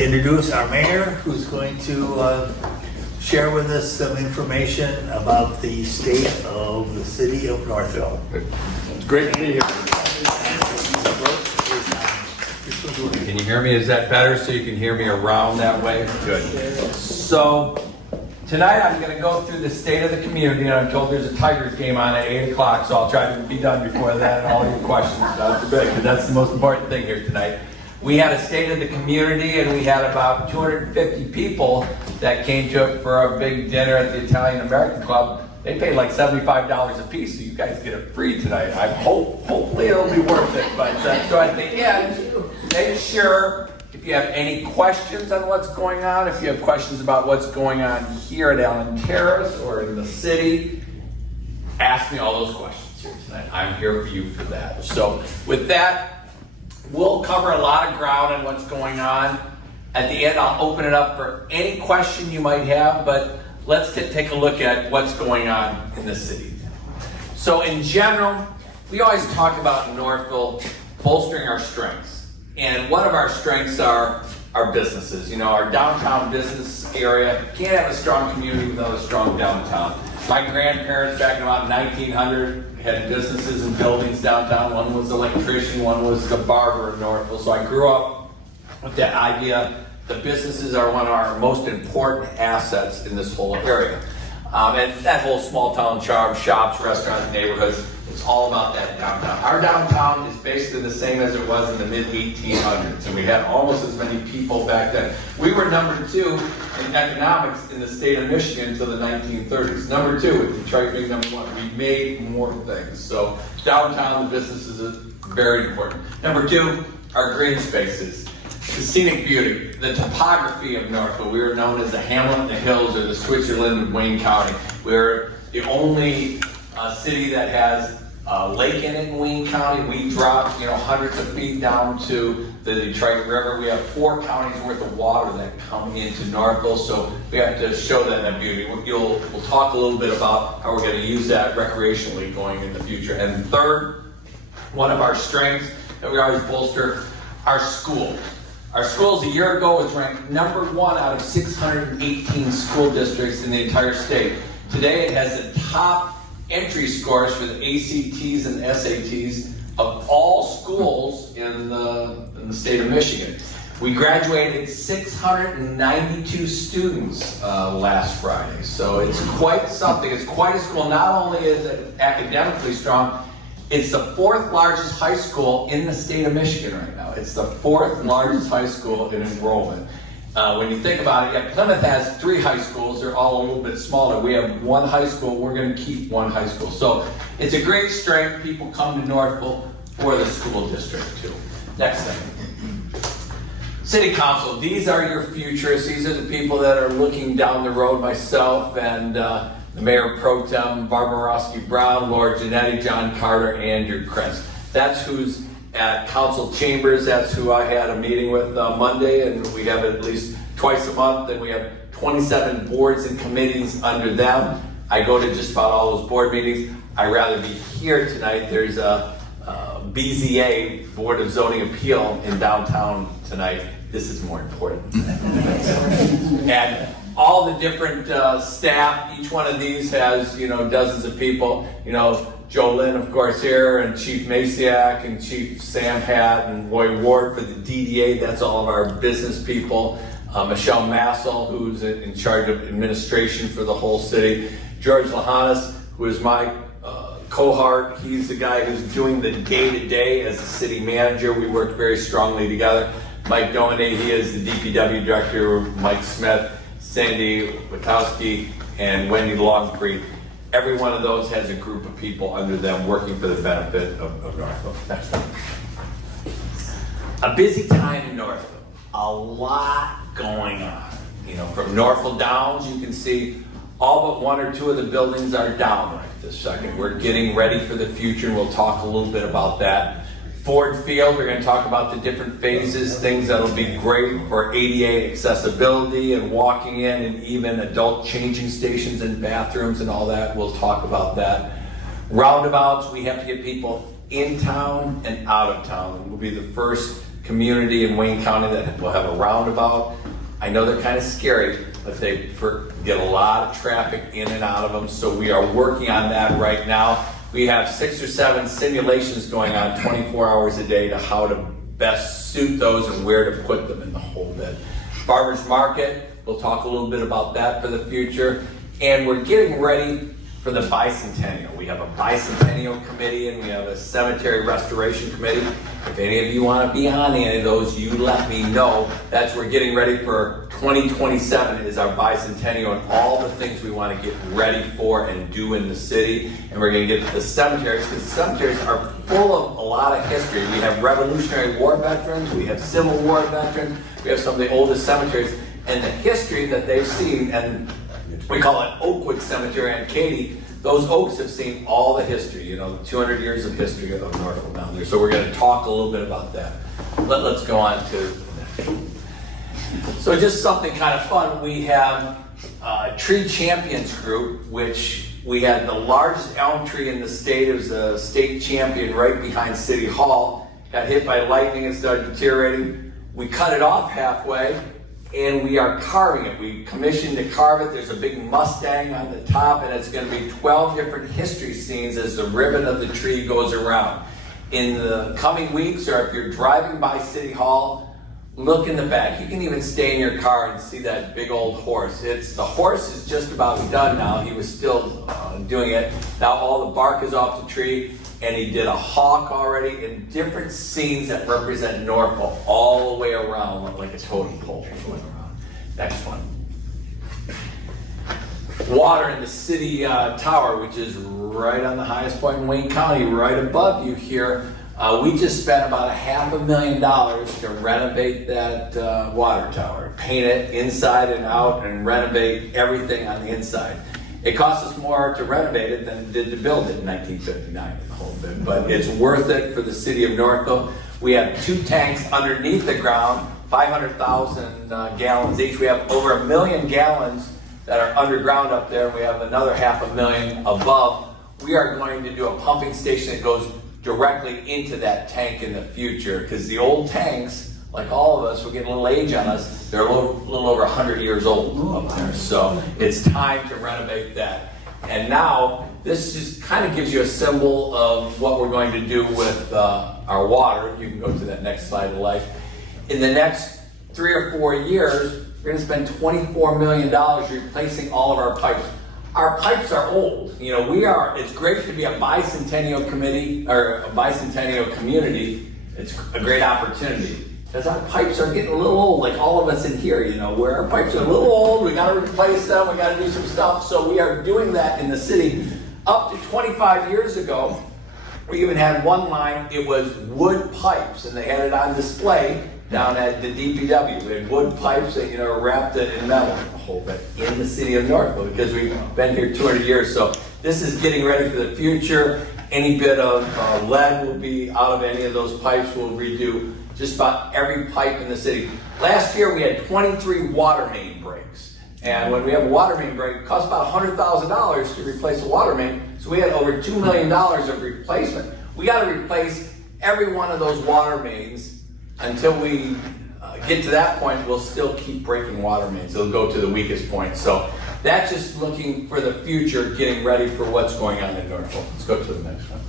to introduce our mayor, who's going to share with us some information about the state of the city of Northville. It's great to be here. Can you hear me? Is that better so you can hear me around that way? Good. So tonight I'm going to go through the state of the community, and I'm told there's a Tigers game on at 8 o'clock, so I'll try to be done before that and all your questions. Because that's the most important thing here tonight. We had a state of the community, and we had about 250 people that came to it for our big dinner at the Italian American Club. They paid like $75 a piece, so you guys get it free tonight. I hopefully it'll be worth it. But so at the end, make sure if you have any questions on what's going on, if you have questions about what's going on here at Allen Terrace or in the city, ask me all those questions here tonight. I'm here for you for that. So with that, we'll cover a lot of ground on what's going on. At the end, I'll open it up for any question you might have, but let's take a look at what's going on in the city. So in general, we always talk about Northville bolstering our strengths. And one of our strengths are our businesses. You know, our downtown business area. Can't have a strong community without a strong downtown. My grandparents back in about 1900 had businesses and buildings downtown. One was an electrician, one was the barber in Northville. So I grew up with that idea. The businesses are one of our most important assets in this whole area. And that whole small town charm, shops, restaurants, neighborhoods, it's all about that downtown. Our downtown is basically the same as it was in the mid-1800s, and we had almost as many people back then. We were number 2 in economics in the state of Michigan until the 1930s. Number 2, with Detroit being number 1. We made more things. So downtown, the businesses are very important. Number 2, our green spaces. The scenic beauty, the topography of Northville. We were known as the Hamlet in the Hills or the Switzerland of Wayne County. We're the only city that has a lake in it in Wayne County. We drop, hundreds of feet down to the Detroit River. We have 4 counties worth of water that come into Northville, so we have to show that beauty. We'll talk a little bit about how we're going to use that recreationally going in the future. And third, one of our strengths that we always bolster, our school. Our schools a year ago was ranked number 1 out of 618 school districts in the entire state. Today it has the top entry scores for the ACTs and SATs of all schools in the state of Michigan. We graduated 692 students last Friday, so it's quite something. It's quite a school. Not only is it academically strong, it's the 4th largest high school in the state of Michigan right now. It's the 4th largest high school in enrollment. When you think about it, Plymouth has 3 high schools. They're all a little bit smaller. We have 1 high school. We're going to keep 1 high school. So it's a great strength. People come to Northville for the school district too. Next thing. City Council. These are your futurists. These are the people that are looking down the road. Myself and the Mayor Pro Tem, Barbara Roski Brown, Laura Giannetti, John Carter, Andrew Krentz. That's who's at council chambers. That's who I had a meeting with Monday, and we have it at least twice a month, and we have 27 boards and committees under them. I go to just about all those board meetings. I'd rather be here tonight. There's a BZA, Board of Zoning Appeal, in downtown tonight. This is more important. And all the different staff, each one of these has, dozens of people. Joe Lynn, of course, here, and Chief Masiak, and Chief Sam Hatt, and Roy Ward for the DDA. That's all of our business people. Michelle Massel, who's in charge of administration for the whole city. George Lahanas, who is my cohort. He's the guy who's doing the day-to-day as a city manager. We work very strongly together. Mike Dominay, he is the DPW director. Mike Smith, Sandy Witowski, and Wendy Longpreet. Every one of those has a group of people under them working for the benefit of Northville. Next one. A busy time in Northville. A lot going on. From Northville Downs, you can see all but 1 or 2 of the buildings are down right this second. We're getting ready for the future, and we'll talk a little bit about that. Ford Field, we're going to talk about the different phases, things that'll be great for ADA accessibility and walking in, and even adult changing stations and bathrooms and all that. We'll talk about that. Roundabouts, we have to get people in town and out of town. We'll be the first community in Wayne County that will have a roundabout. I know they're kind of scary, but they get a lot of traffic in and out of them, so we are working on that right now. We have 6 or 7 simulations going on 24 hours a day to how to best suit those and where to put them in the whole bit. Farmers Market, we'll talk a little bit about that for the future. And we're getting ready for the bicentennial. We have a bicentennial committee and we have a cemetery restoration committee. If any of you want to be on any of those, you let me know. We're getting ready for 2027 is our bicentennial and all the things we want to get ready for and do in the city. And we're going to get to the cemeteries because the cemeteries are full of a lot of history. We have Revolutionary War veterans, we have Civil War veterans, we have some of the oldest cemeteries and the history that they've seen, and we call it Oakwood Cemetery on Katy. Those oaks have seen all the history, 200 years of history of Northville down there. So we're going to talk a little bit about that. Let's go on to the next. So just something kind of fun. We have a Tree Champions group, which we had the largest elm tree in the state. It was a state champion right behind City Hall. Got hit by lightning and started deteriorating. We cut it off halfway. And we are carving it. We commissioned to carve it. There's a big Mustang on the top, and it's going to be 12 different history scenes as the ribbon of the tree goes around. In the coming weeks, or if you're driving by City Hall, look in the back. You can even stay in your car and see that big old horse. The horse is just about done now. He was still doing it. Now all the bark is off the tree, and he did a hawk already in different scenes that represent Northville all the way around, like a totem pole going around. Next one. Water in the city tower, which is right on the highest point in Wayne County, right above you here. We just spent about $500,000 to renovate that water tower, paint it inside and out, and renovate everything on the inside. It cost us more to renovate it than it did to build it in 1959, the whole bit, but it's worth it for the city of Northville. We have 2 tanks underneath the ground, 500,000 gallons each. We have over 1 million gallons that are underground up there. We have another 500,000 above. We are going to do a pumping station that goes directly into that tank in the future, because the old tanks, like all of us, we're getting a little age on us, they're a little over 100 years old up there. So it's time to renovate that. And now, this just kind of gives you a symbol of what we're going to do with our water. You can go to that next slide of life. In the next 3 or 4 years, we're going to spend $24 million replacing all of our pipes. Our pipes are old. It's great to be a bicentennial committee, or a bicentennial community. It's a great opportunity. Because our pipes are getting a little old, like all of us in here, where our pipes are a little old, we got to replace them, we got to do some stuff. So we are doing that in the city. Up to 25 years ago, we even had one line, it was wood pipes, and they had it on display down at the DPW. We had wood pipes that, wrapped it in metal, a whole bit, in the city of Northville, because we've been here 200 years. So this is getting ready for the future. Any bit of lead will be out of any of those pipes. We'll redo just about every pipe in the city. Last year we had 23 water main breaks. And when we have a water main break, it costs about $100,000 to replace a water main. So we had over $2 million of replacement. We got to replace every one of those water mains until we get to that point. We'll still keep breaking water mains. It'll go to the weakest point. So that's just looking for the future, getting ready for what's going on in Northville. Let's go to the next one.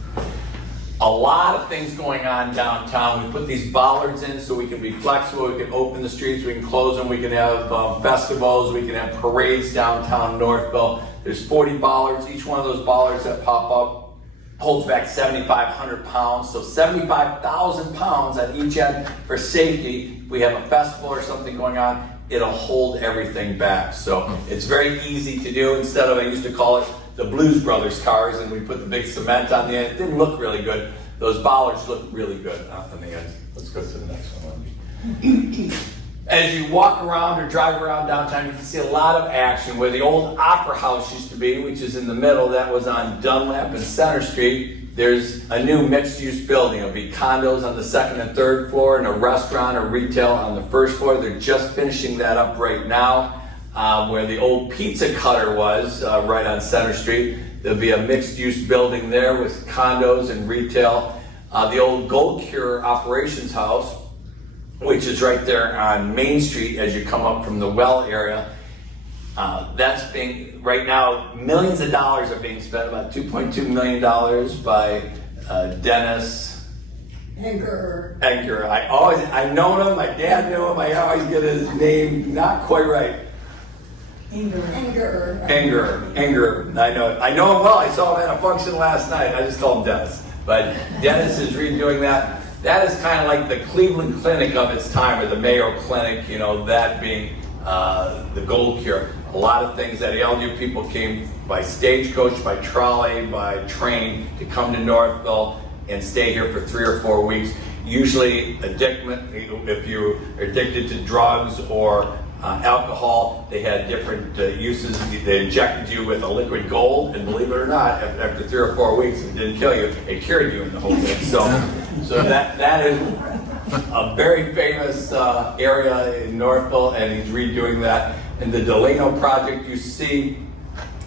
A lot of things going on downtown. We put these bollards in so we can be flexible. We can open the streets, we can close them, we can have festivals, we can have parades downtown Northville. There's 40 bollards. Each one of those bollards that pop up holds back 7,500 pounds. So 75,000 pounds on each end for safety. If we have a festival or something going on, it'll hold everything back. So it's very easy to do. Instead of, I used to call it the Blues Brothers cars, and we put the big cement on the end. It didn't look really good. Those bollards look really good on the end. Let's go to the next one. As you walk around or drive around downtown, you can see a lot of action. Where the old Opera House used to be, which is in the middle, that was on Dunlap and Center Street. There's a new mixed-use building. It'll be condos on the 2nd and 3rd floor, and a restaurant or retail on the 1st floor. They're just finishing that up right now. Where the old pizza cutter was, right on Center Street. There'll be a mixed-use building there with condos and retail. The old Gold Cure operations house which is right there on Main Street as you come up from the well area. That's being, right now, millions of dollars are being spent, about $2.2 million by Dennis Edgar. I know him, my dad knew him, I always get his name not quite right. Edgar. I know him well, I saw him at a function last night, I just call him Dennis. But Dennis is redoing that. That is kind of like the Cleveland Clinic of its time, or the Mayo Clinic, you know, that being the gold cure. A lot of things that ailed you, people came by stagecoach, by trolley, by train to come to Northville and stay here for 3 or 4 weeks. Usually if you are addicted to drugs or alcohol, they had different uses. They injected you with a liquid gold, and believe it or not, after 3 or 4 weeks, it didn't kill you, it cured you in the whole thing. So that is a very famous area in Northville, and he's redoing that. And the Delano project you see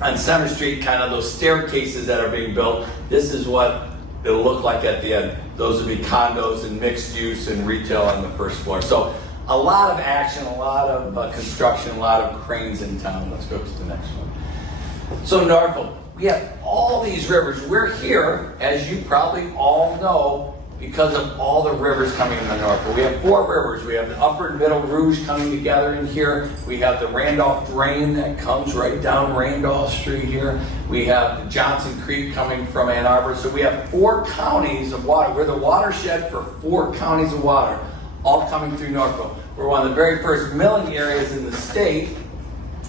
on Center Street, kind of those staircases that are being built, this is what it'll look like at the end. Those would be condos and mixed use and retail on the first floor. So a lot of action, a lot of construction, a lot of cranes in town. Let's go to the next one. So Northville, we have all these rivers. We're here, as you probably all know, because of all the rivers coming into Northville. We have 4 rivers. We have the Upper and Middle Rouge coming together in here. We have the Randolph Drain that comes right down Randolph Street here. We have the Johnson Creek coming from Ann Arbor. So we have 4 counties of water. We're the watershed for 4 counties of water, all coming through Northville. We're one of the very first milling areas in the state.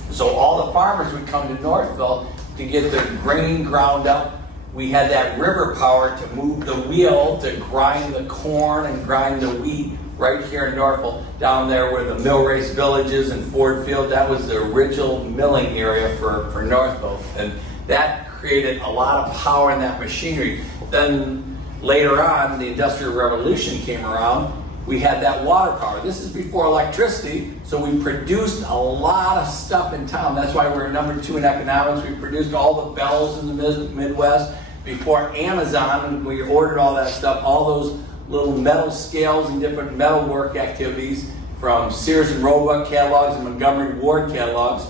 So all the farmers would come to Northville to get their grain ground up. We had that river power to move the wheel, to grind the corn and grind the wheat right here in Northville. Down there where the Mill Race Village is in Ford Field, that was the original milling area for Northville. And that created a lot of power in that machinery. Then later on, the Industrial Revolution came around. We had that water power. This is before electricity, so we produced a lot of stuff in town. That's why we're number 2 in economics. We produced all the bells in the Midwest. Before Amazon, we ordered all that stuff, all those little metal scales and different metalwork activities from Sears and Roebuck catalogs and Montgomery Ward catalogs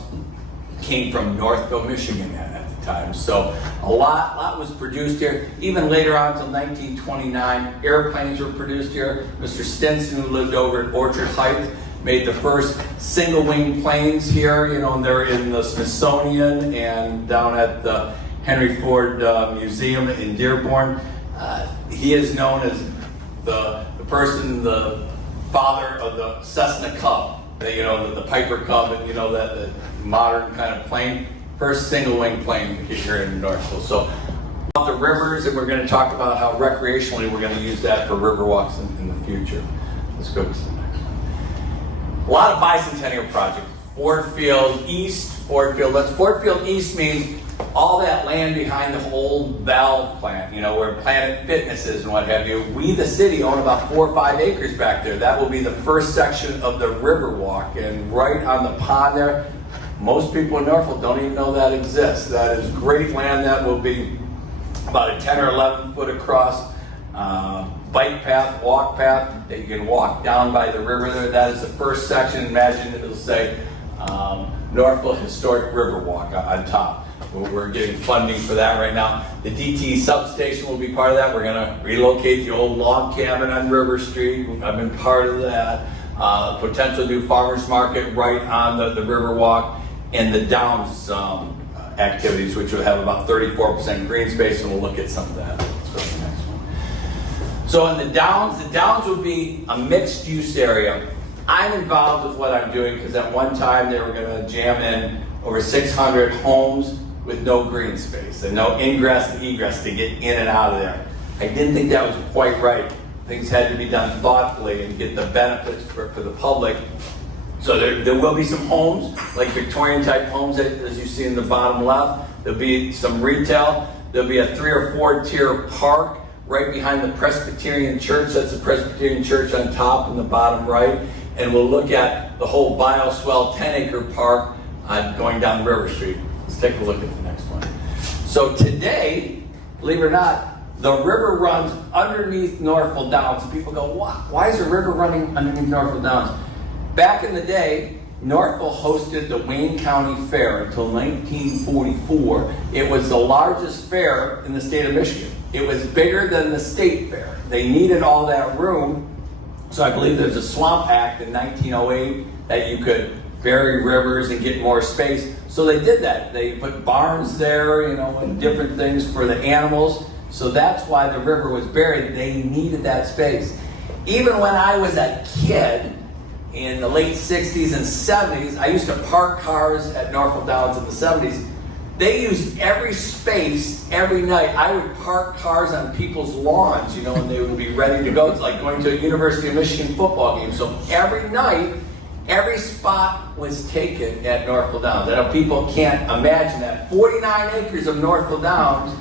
came from Northville, Michigan at the time. So a lot was produced here. Even later on until 1929, airplanes were produced here. Mr. Stinson, who lived over at Orchard Heights, made the first single-wing planes here. You know, and they're in the Smithsonian and down at the Henry Ford Museum in Dearborn. He is known as the father of the Cessna Cub, the Piper Cub, and that modern kind of plane. First single-wing plane here in Northville. So about the rivers, and we're going to talk about how recreationally we're going to use that for river walks in the future. Let's go to the next one. A lot of bicentennial projects. Ford Field East, Ford Field East means all that land behind the old valve plant, where Planet Fitness is and what have you. We, the city, own about 4 or 5 acres back there. That will be the first section of the Riverwalk, and right on the pond there. Most people in Northville don't even know that exists. That is great land. That will be about a 10 or 11 foot across bike path, walk path that you can walk down by the river there. That is the first section. Imagine it'll say Northville Historic Riverwalk on top. We're getting funding for that right now. The DTE substation will be part of that. We're going to relocate the old log cabin on River Street. I've been part of that. Potential new farmers market right on the Riverwalk, and the Downs activities, which will have about 34% green space, and we'll look at some of that. Let's go to the next one. So in the Downs would be a mixed use area. I'm involved with what I'm doing because at one time they were going to jam in over 600 homes with no green space and no ingress and egress to get in and out of there. I didn't think that was quite right. Things had to be done thoughtfully and get the benefits for the public. So there will be some homes, like Victorian type homes as you see in the bottom left. There'll be some retail. There'll be a 3 or 4 tier park right behind the Presbyterian Church. That's the Presbyterian Church on top in the bottom right. And we'll look at the whole Bioswell 10-acre park going down River Street. Let's take a look at the next one. So today, believe it or not, The river runs underneath Northville Downs. And people go, why is the river running underneath Northville Downs? Back in the day, Northville hosted the Wayne County Fair until 1944. It was the largest fair in the state of Michigan. It was bigger than the state fair. They needed all that room, so I believe there's a Swamp Act in 1908 that you could bury rivers and get more space. So they did that. They put barns there, and different things for the animals. So that's why the river was buried. They needed that space. Even when I was a kid, in the late 60s and 70s, I used to park cars at Northville Downs in the 70s. They used every space every night. I would park cars on people's lawns, and they would be ready to go. It's like going to a University of Michigan football game. So every night, every spot was taken at Northville Downs. I know people can't imagine that. 49 acres of Northville Downs,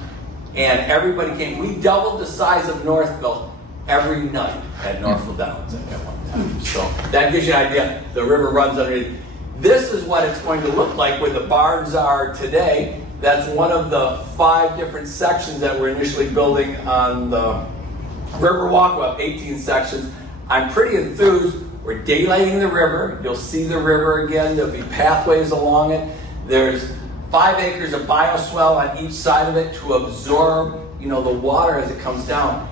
and everybody came. We doubled the size of Northville every night at Northville Downs at one time. So that gives you an idea. The river runs underneath. This is what it's going to look like where the barns are today. That's one of the 5 different sections that we're initially building on the river walk. We'll have 18 sections. I'm pretty enthused. We're daylighting the river. You'll see the river again. There'll be pathways along it. There's 5 acres of bioswale on each side of it to absorb, the water as it comes down.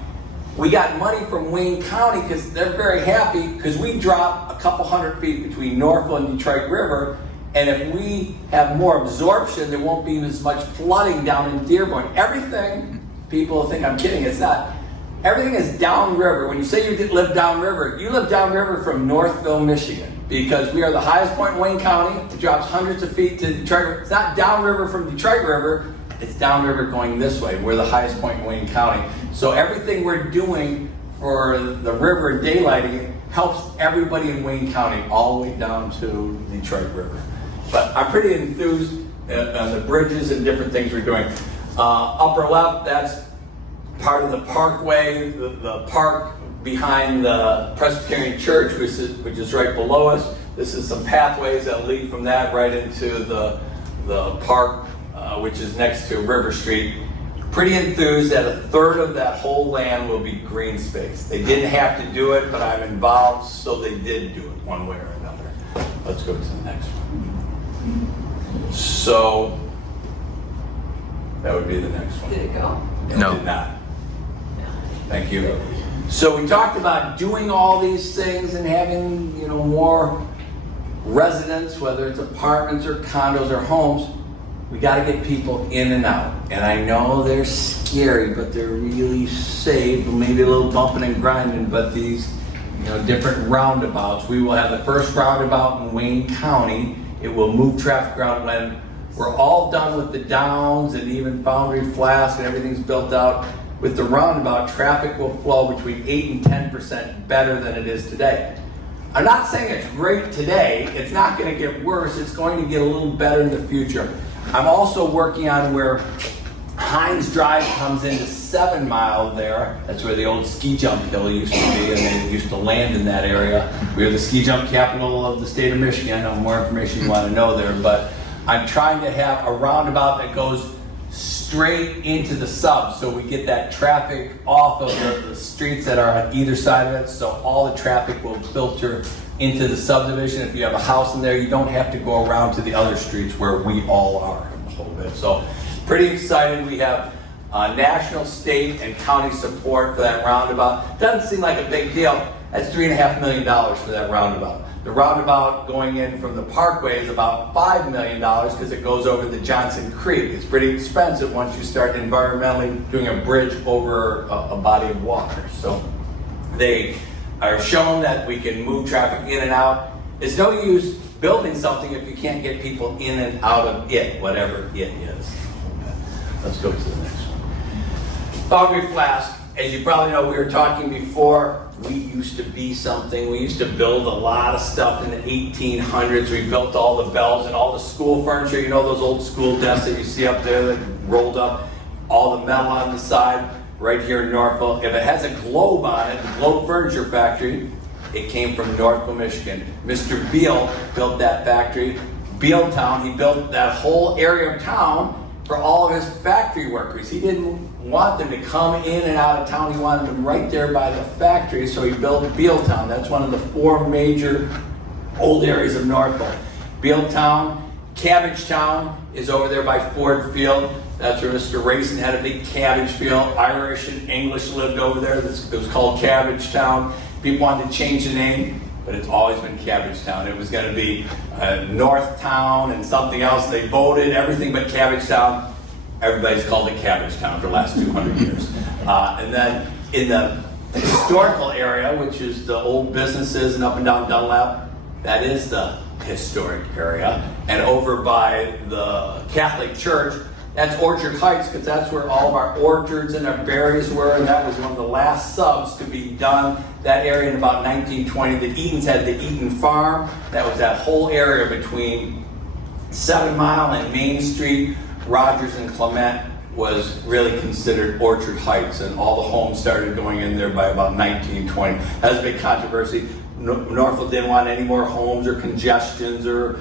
We got money from Wayne County because they're very happy because we drop a couple hundred feet between Northville and Detroit River, and if we have more absorption, there won't be as much flooding down in Dearborn. Everything, people think I'm kidding, it's not. Everything is downriver. When you say you live downriver, you live downriver from Northville, Michigan, because we are the highest point in Wayne County. It drops hundreds of feet to Detroit River. It's not downriver from Detroit River. It's downriver going this way. We're the highest point in Wayne County. So everything we're doing for the river and daylighting helps everybody in Wayne County all the way down to Detroit River. But I'm pretty enthused on the bridges and different things we're doing. Upper left, that's part of the parkway, the park behind the Presbyterian Church, which is right below us. This is some pathways that lead from that right into the park, which is next to River Street. Pretty enthused that 1/3 of that whole land will be green space. They didn't have to do it, but I'm involved, so they did do it one way or another. Let's go to the next one. So, that would be the next one. Did it go? No. It did not. Thank you. So we talked about doing all these things and having, more residents, whether it's apartments or condos or homes. We got to get people in and out. And I know they're scary, but they're really safe. Maybe a little bumping and grinding, but these, different roundabouts. We will have the first roundabout in Wayne County. It will move traffic around when we're all done with the downs and even Foundry Flask and everything's built out. With the roundabout, traffic will flow between 8 and 10% better than it is today. I'm not saying it's great today. It's not going to get worse. It's going to get a little better in the future. I'm also working on where Hines Drive comes into 7 Mile there. That's where the old ski jump hill used to be, and they used to land in that area. We are the ski jump capital of the state of Michigan. I know more information you want to know there, but I'm trying to have a roundabout that goes straight into the sub, so we get that traffic off of the streets that are on either side of it, so all the traffic will filter into the subdivision. If you have a house in there, you don't have to go around to the other streets where we all are a whole bit. So pretty excited. We have national, state, and county support for that roundabout. Doesn't seem like a big deal. That's $3.5 million for that roundabout. The roundabout going in from the parkway is about $5 million because it goes over the Johnson Creek. It's pretty expensive once you start environmentally doing a bridge over a body of water. So they are shown that we can move traffic in and out. It's no use building something if you can't get people in and out of it, whatever it is. Let's go to the next one. Foundry Flask. As you probably know, we were talking before, we used to be something. We used to build a lot of stuff in the 1800s. We built all the bells and all the school furniture. Those old school desks that you see up there that rolled up, all the metal on the side. Right here in Northville. If it has a globe on it, the Globe Furniture Factory, it came from Northville, Michigan. Mr. Beal built that factory. Bealtown, he built that whole area of town for all of his factory workers. He didn't want them to come in and out of town. He wanted them right there by the factory, so he built Bealtown. That's one of the 4 major old areas of Northville. Bealtown, Cabbagetown is over there by Ford Field. That's where Mr. Racing had a big cabbage field. Irish and English lived over there. It was called Cabbagetown. People wanted to change the name, but it's always been Cabbagetown. It was going to be Northtown and something else. They voted everything but Cabbagetown. Everybody's called it Cabbagetown for the last 200 years. And then in the historical area, which is the old businesses and up and down Dunlap, that is the historic area. And over by the Catholic Church, that's Orchard Heights, because that's where all of our orchards and our berries were, and that was one of the last subs to be done. That area in about 1920, the Eatons had the Eaton Farm. That was that whole area between 7 Mile and Main Street. Rogers and Clement was really considered Orchard Heights, and all the homes started going in there by about 1920. That was a big controversy. Northville didn't want any more homes or congestions or,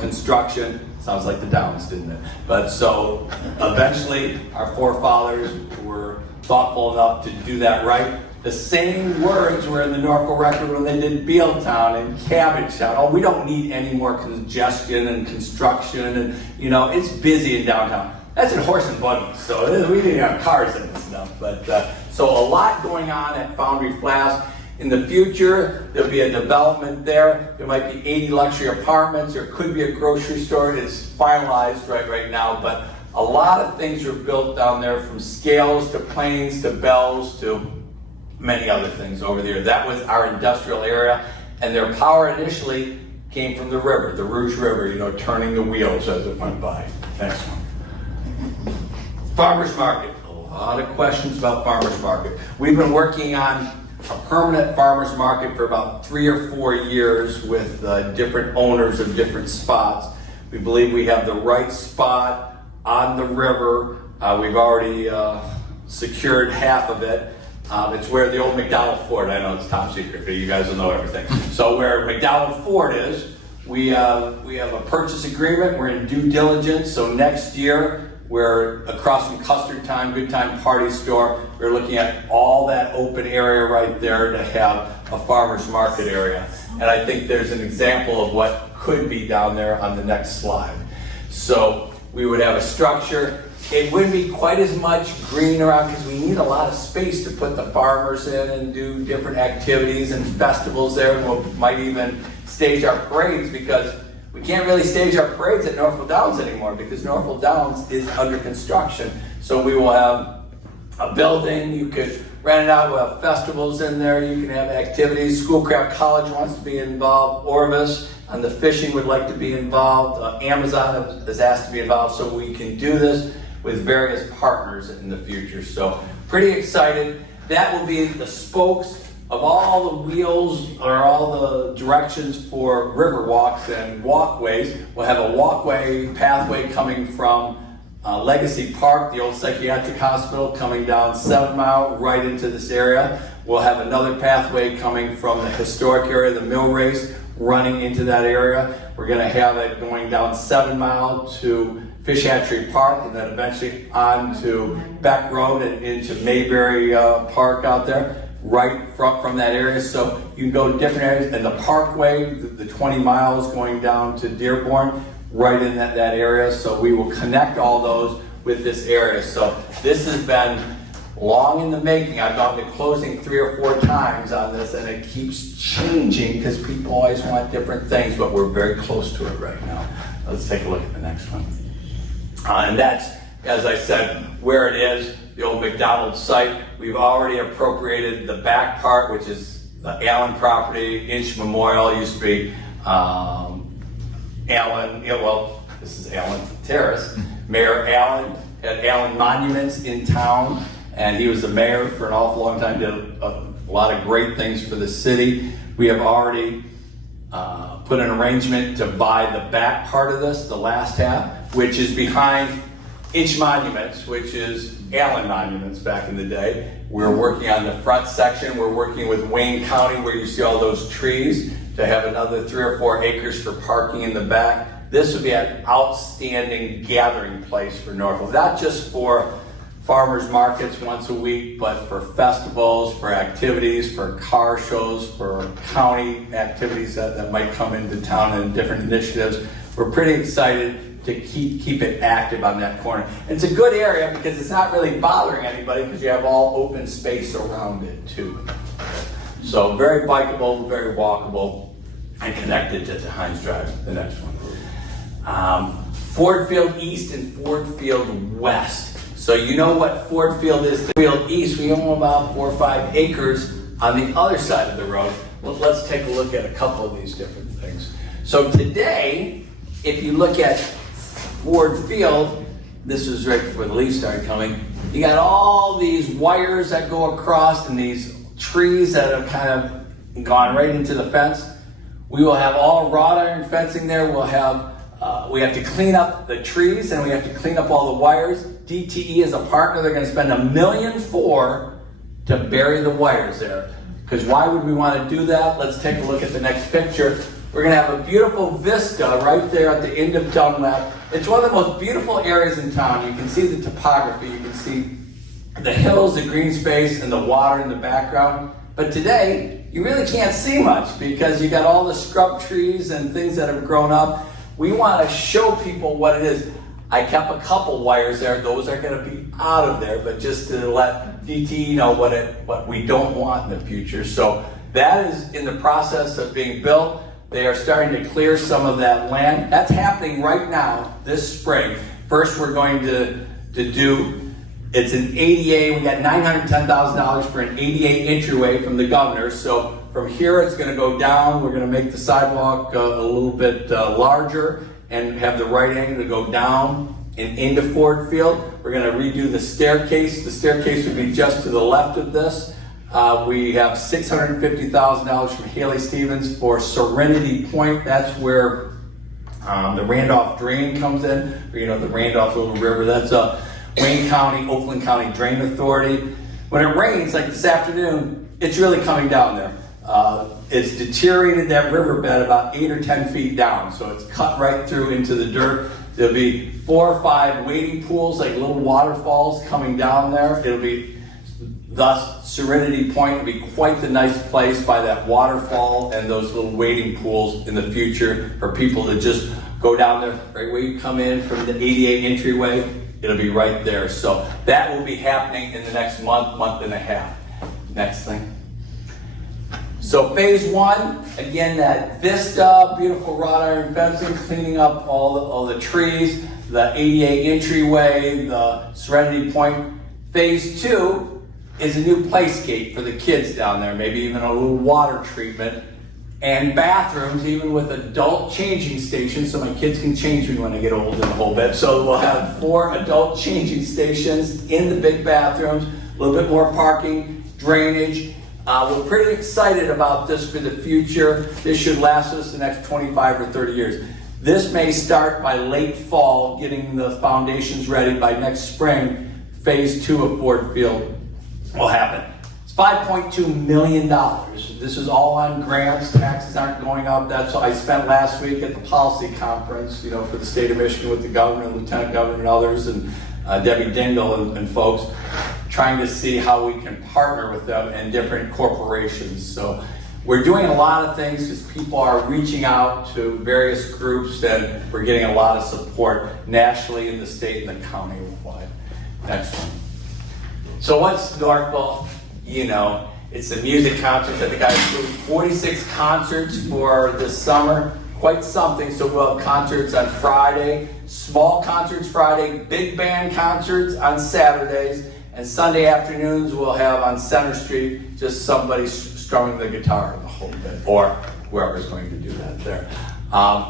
construction. Sounds like the Downs, didn't it? But so eventually our forefathers were thoughtful enough to do that right. The same words were in the Northville record when they did Bealtown and Cabbagetown. Oh, we don't need any more congestion and construction, and it's busy in downtown. That's in horse and buggies, so we didn't have cars in and stuff. But so a lot going on at Foundry Flats. In the future, there'll be a development there. There might be 80 luxury apartments. There could be a grocery store. It's finalized right now, but a lot of things were built down there, from scales to planes to bells to many other things over there. That was our industrial area, and their power initially came from the river, the Rouge River, turning the wheels as it went by. Next one. Farmers Market. A lot of questions about Farmers Market. We've been working on a permanent farmers market for about 3 or 4 years with different owners of different spots. We believe we have the right spot on the river. We've already secured half of it. It's where the old McDonald Ford, I know it's top secret, but you guys will know everything. So where McDonald Ford is, we have a purchase agreement. We're in due diligence. So next year, we're across from Custard Time, Good Time Party Store. We're looking at all that open area right there to have a farmer's market area. And I think there's an example of what could be down there on the next slide. So we would have a structure. It wouldn't be quite as much green around because we need a lot of space to put the farmers in and do different activities and festivals there. We might even stage our parades, because we can't really stage our parades at Northville Downs anymore because Northville Downs is under construction. So we will have a building, you could rent it out, we'll have festivals in there, you can have activities. Schoolcraft College wants to be involved, Orvis on the fishing would like to be involved, Amazon has asked to be involved, so we can do this with various partners in the future. So pretty excited. That will be the spokes of all the wheels or all the directions for river walks and walkways. We'll have a walkway pathway coming from Legacy Park, the old psychiatric hospital, coming down 7 Mile right into this area. We'll have another pathway coming from the historic area, the mill race, running into that area. We're going to have it going down 7 Mile to Fish Hatchery Park, and then eventually on to Beck Road and into Mayberry Park out there, right from that area. So you can go to different areas, and the parkway, the 20 miles going down to Dearborn, right in that area. So we will connect all those with this area. So this has been long in the making. I've gone to closing 3 or 4 times on this, and it keeps changing because people always want different things, but we're very close to it right now. Let's take a look at the next one. And that's, as I said, where it is, the old McDonald's site. We've already appropriated the back part, which is the Allen property. Inch Memorial used to be Allen, this is Allen Terrace. Mayor Allen had Allen monuments in town, and he was the mayor for an awful long time, did a lot of great things for the city. We have already put an arrangement to buy the back part of this, the last half, which is behind Inch Monuments, which is Allen Monuments back in the day. We're working on the front section. We're working with Wayne County, where you see all those trees, to have another 3 or 4 acres for parking in the back. this would be an outstanding gathering place for Northville, not just for farmers markets once a week, but for festivals, for activities, for car shows, for county activities that might come into town and different initiatives. We're pretty excited to keep it active on that corner. It's a good area because it's not really bothering anybody because you have all open space around it too. So very bikeable, very walkable, and connected to Hines Drive, the next one. Ford Field East and Ford Field West. So you know what Ford Field is. Field East, we own about 4 or 5 acres on the other side of the road. Well, let's take a look at a couple of these different things. So today, if you look at Ford Field, this was right before the leaves started coming, you got all these wires that go across and these trees that have kind of gone right into the fence. We will have all wrought iron fencing there. We'll have, we have to clean up the trees and we have to clean up all the wires. DTE is a partner. They're going to spend $1.4 million to bury the wires there. Because why would we want to do that? Let's take a look at the next picture. We're going to have a beautiful vista right there at the end of Dunlap. It's one of the most beautiful areas in town. You can see the topography. You can see the hills, the green space, and the water in the background. But today, you really can't see much because you got all the scrub trees and things that have grown up. We want to show people what it is. I kept a couple wires there. Those are going to be out of there, but just to let DTE know what we don't want in the future. So that is in the process of being built. They are starting to clear some of that land. That's happening right now, this spring. First, we're going to do, it's an ADA. We got $910,000 for an ADA entryway from the governor. So from here, it's going to go down. We're going to make the sidewalk a little bit larger and have the right angle to go down and into Ford Field. We're going to redo the staircase. The staircase would be just to the left of this. We have $650,000 from Haley Stevens for Serenity Point. That's where the Randolph Drain comes in. You know, the Randolph Little River. That's a Wayne County, Oakland County Drain Authority. When it rains, like this afternoon, it's really coming down there. It's deteriorated that riverbed about 8 or 10 feet down, so it's cut right through into the dirt. There'll be 4 or 5 wading pools, like little waterfalls coming down there. It'll be, thus, Serenity Point will be quite the nice place by that waterfall and those little wading pools in the future for people to just go down there, right where you come in from the ADA entryway. It'll be right there. So that will be happening in the next month and a half. Next thing. So phase 1, again, that vista, beautiful wrought iron fencing, cleaning up all the trees, the ADA entryway, the Serenity Point. Phase 2 is a new playscape for the kids down there, maybe even a little water treatment, and bathrooms, even with adult changing stations, so my kids can change me when I get old in a whole bit. So we'll have 4 adult changing stations in the big bathrooms, a little bit more parking, drainage. We're pretty excited about this for the future. This should last us the next 25 or 30 years. This may start by late fall, getting the foundations ready. By next spring, phase 2 of Ford Field will happen. It's $5.2 million. This is all on grants. Taxes aren't going up. That's what I spent last week at the policy conference, you know, for the state of Michigan with the governor, lieutenant governor, and others, and Debbie Dingell and folks, trying to see how we can partner with them and different corporations. So we're doing a lot of things because people are reaching out to various groups and we're getting a lot of support nationally in the state and the county wide. Next one. So what's Northville? You know, it's the music concerts. I think I have 46 concerts for this summer. Quite something. So we'll have concerts on Friday, small concerts Friday, big band concerts on Saturdays, and Sunday afternoons we'll have on Center Street just somebody strumming the guitar the whole bit, or whoever's going to do that there.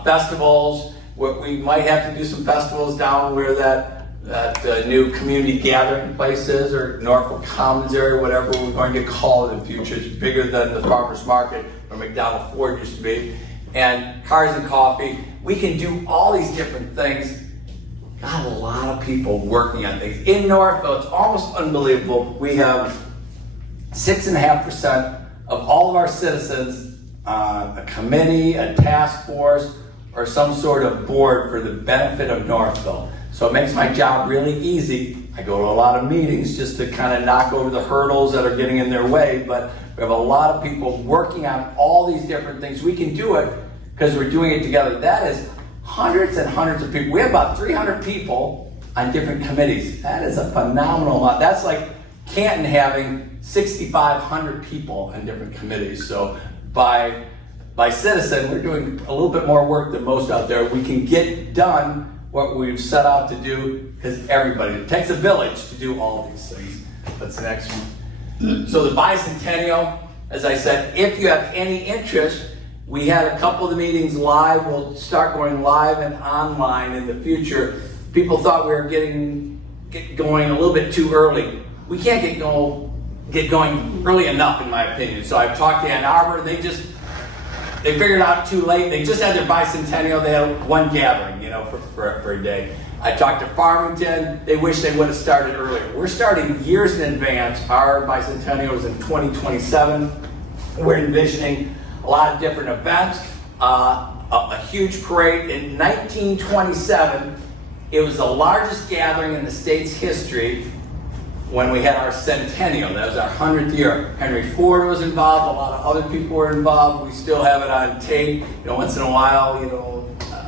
Festivals, we might have to do some festivals down where that new community gathering place is, or Norfolk Commons area, whatever we're going to call it in the future. It's bigger than the farmer's market where McDonald Ford used to be. And Cars and Coffee. We can do all these different things. Got a lot of people working on things. In Northville, it's almost unbelievable. We have 6.5% of all of our citizens, a committee, a task force, or some sort of board for the benefit of Northville. So it makes my job really easy. I go to a lot of meetings just to kind of knock over the hurdles that are getting in their way, but we have a lot of people working on all these different things. We can do it because we're doing it together. That is hundreds and hundreds of people. We have about 300 people on different committees. That is a phenomenal amount. That's like Canton having 6,500 people on different committees. So by citizen, we're doing a little bit more work than most out there. We can get done what we've set out to do because it takes a village to do all these things. That's the next one. So the bicentennial, as I said, if you have any interest, we had a couple of the meetings live. We'll start going live and online in the future. People thought we were getting going a little bit too early. We can't get going early enough, in my opinion. So I've talked to Ann Arbor. They figured out too late. They just had their bicentennial. They had one gathering, for a day. I talked to Farmington. They wish they would have started earlier. We're starting years in advance. Our bicentennial is in 2027. We're envisioning a lot of different events, a huge parade. In 1927, it was the largest gathering in the state's history when we had our centennial. That was our 100th year. Henry Ford was involved. A lot of other people were involved. We still have it on tape. Once in a while,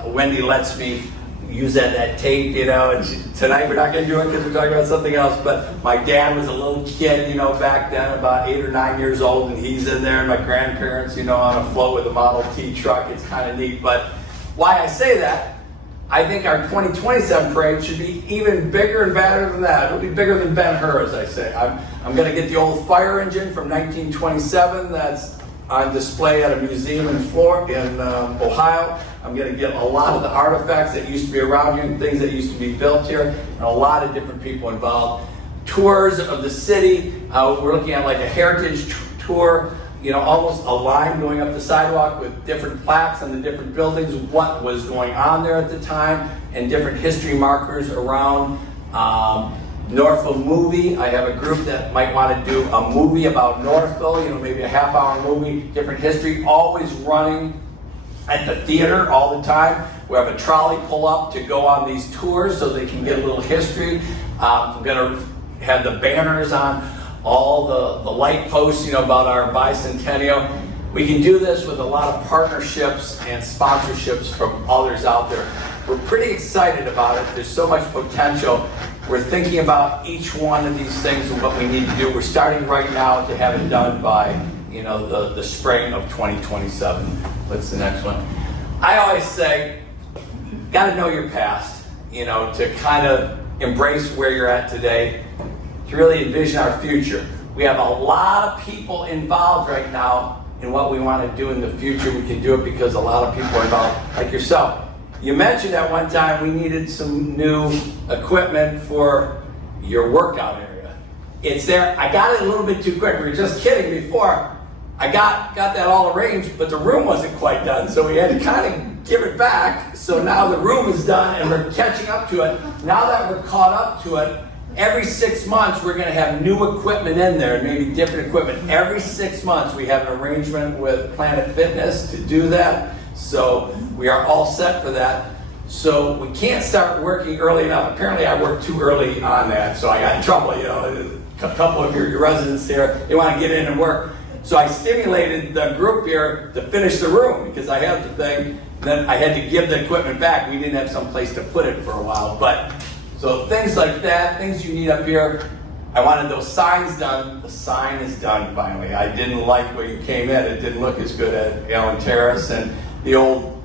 Wendy lets me use that tape, and tonight we're not going to do it because we're talking about something else, but my dad was a little kid, back then, about 8 or 9 years old, and he's in there, and my grandparents, on a float with a Model T truck. It's kind of neat. But why I say that, I think our 2027 parade should be even bigger and badder than that. It'll be bigger than Ben-Hur, as I say. I'm going to get the old fire engine from 1927 that's on display at a museum in Ohio. I'm going to get a lot of the artifacts that used to be around here and things that used to be built here, and a lot of different people involved. Tours of the city. We're looking at like a heritage tour, almost a line going up the sidewalk with different plaques on the different buildings, what was going on there at the time, and different history markers around. Northville movie. I have a group that might want to do a movie about Northville, maybe a half-hour movie, different history, always running at the theater all the time. We have a trolley pull up to go on these tours so they can get a little history. I'm going to have the banners on all the light posts, about our bicentennial. We can do this with a lot of partnerships and sponsorships from others out there. We're pretty excited about it. There's so much potential. We're thinking about each one of these things and what we need to do. We're starting right now to have it done by, the spring of 2027. What's the next one? I always say, got to know your past, to kind of embrace where you're at today, to really envision our future. We have a lot of people involved right now in what we want to do in the future. We can do it because a lot of people are involved, like yourself. You mentioned at one time we needed some new equipment for your workout area. It's there. I got it a little bit too quick. We were just kidding before. I got that all arranged, but the room wasn't quite done, so we had to kind of give it back. So now the room is done and we're catching up to it. Now that we're caught up to it, every 6 months we're going to have new equipment in there, maybe different equipment. Every 6 months we have an arrangement with Planet Fitness to do that. So we are all set for that. So we can't start working early enough. Apparently I worked too early on that, so I got in trouble. A couple of your residents here, they want to get in and work. So I stimulated the group here to finish the room because I had the thing. Then I had to give the equipment back. We didn't have some place to put it for a while. But so things like that, things you need up here. I wanted those signs done. The sign is done finally. I didn't like where you came in. It didn't look as good at Allen Terrace. And the old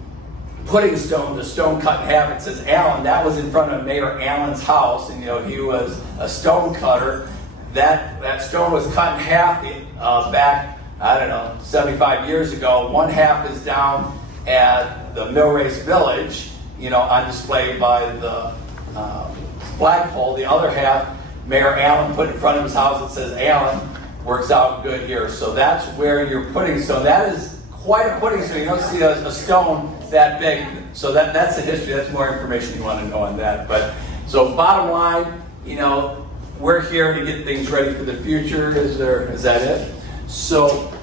pudding stone, the stone cut in half, it says Allen. That was in front of Mayor Allen's house. And he was a stone cutter. That stone was cut in half back, 75 years ago. One half is down at the Millrace Village, on display by the flagpole. The other half, Mayor Allen put in front of his house that says Allen. Works out good here. So that's where your pudding stone, that is quite a pudding stone. You don't see a stone that big. So that's the history. That's more information you want to know on that. But so bottom line, we're here to get things ready for the future. Is that it? So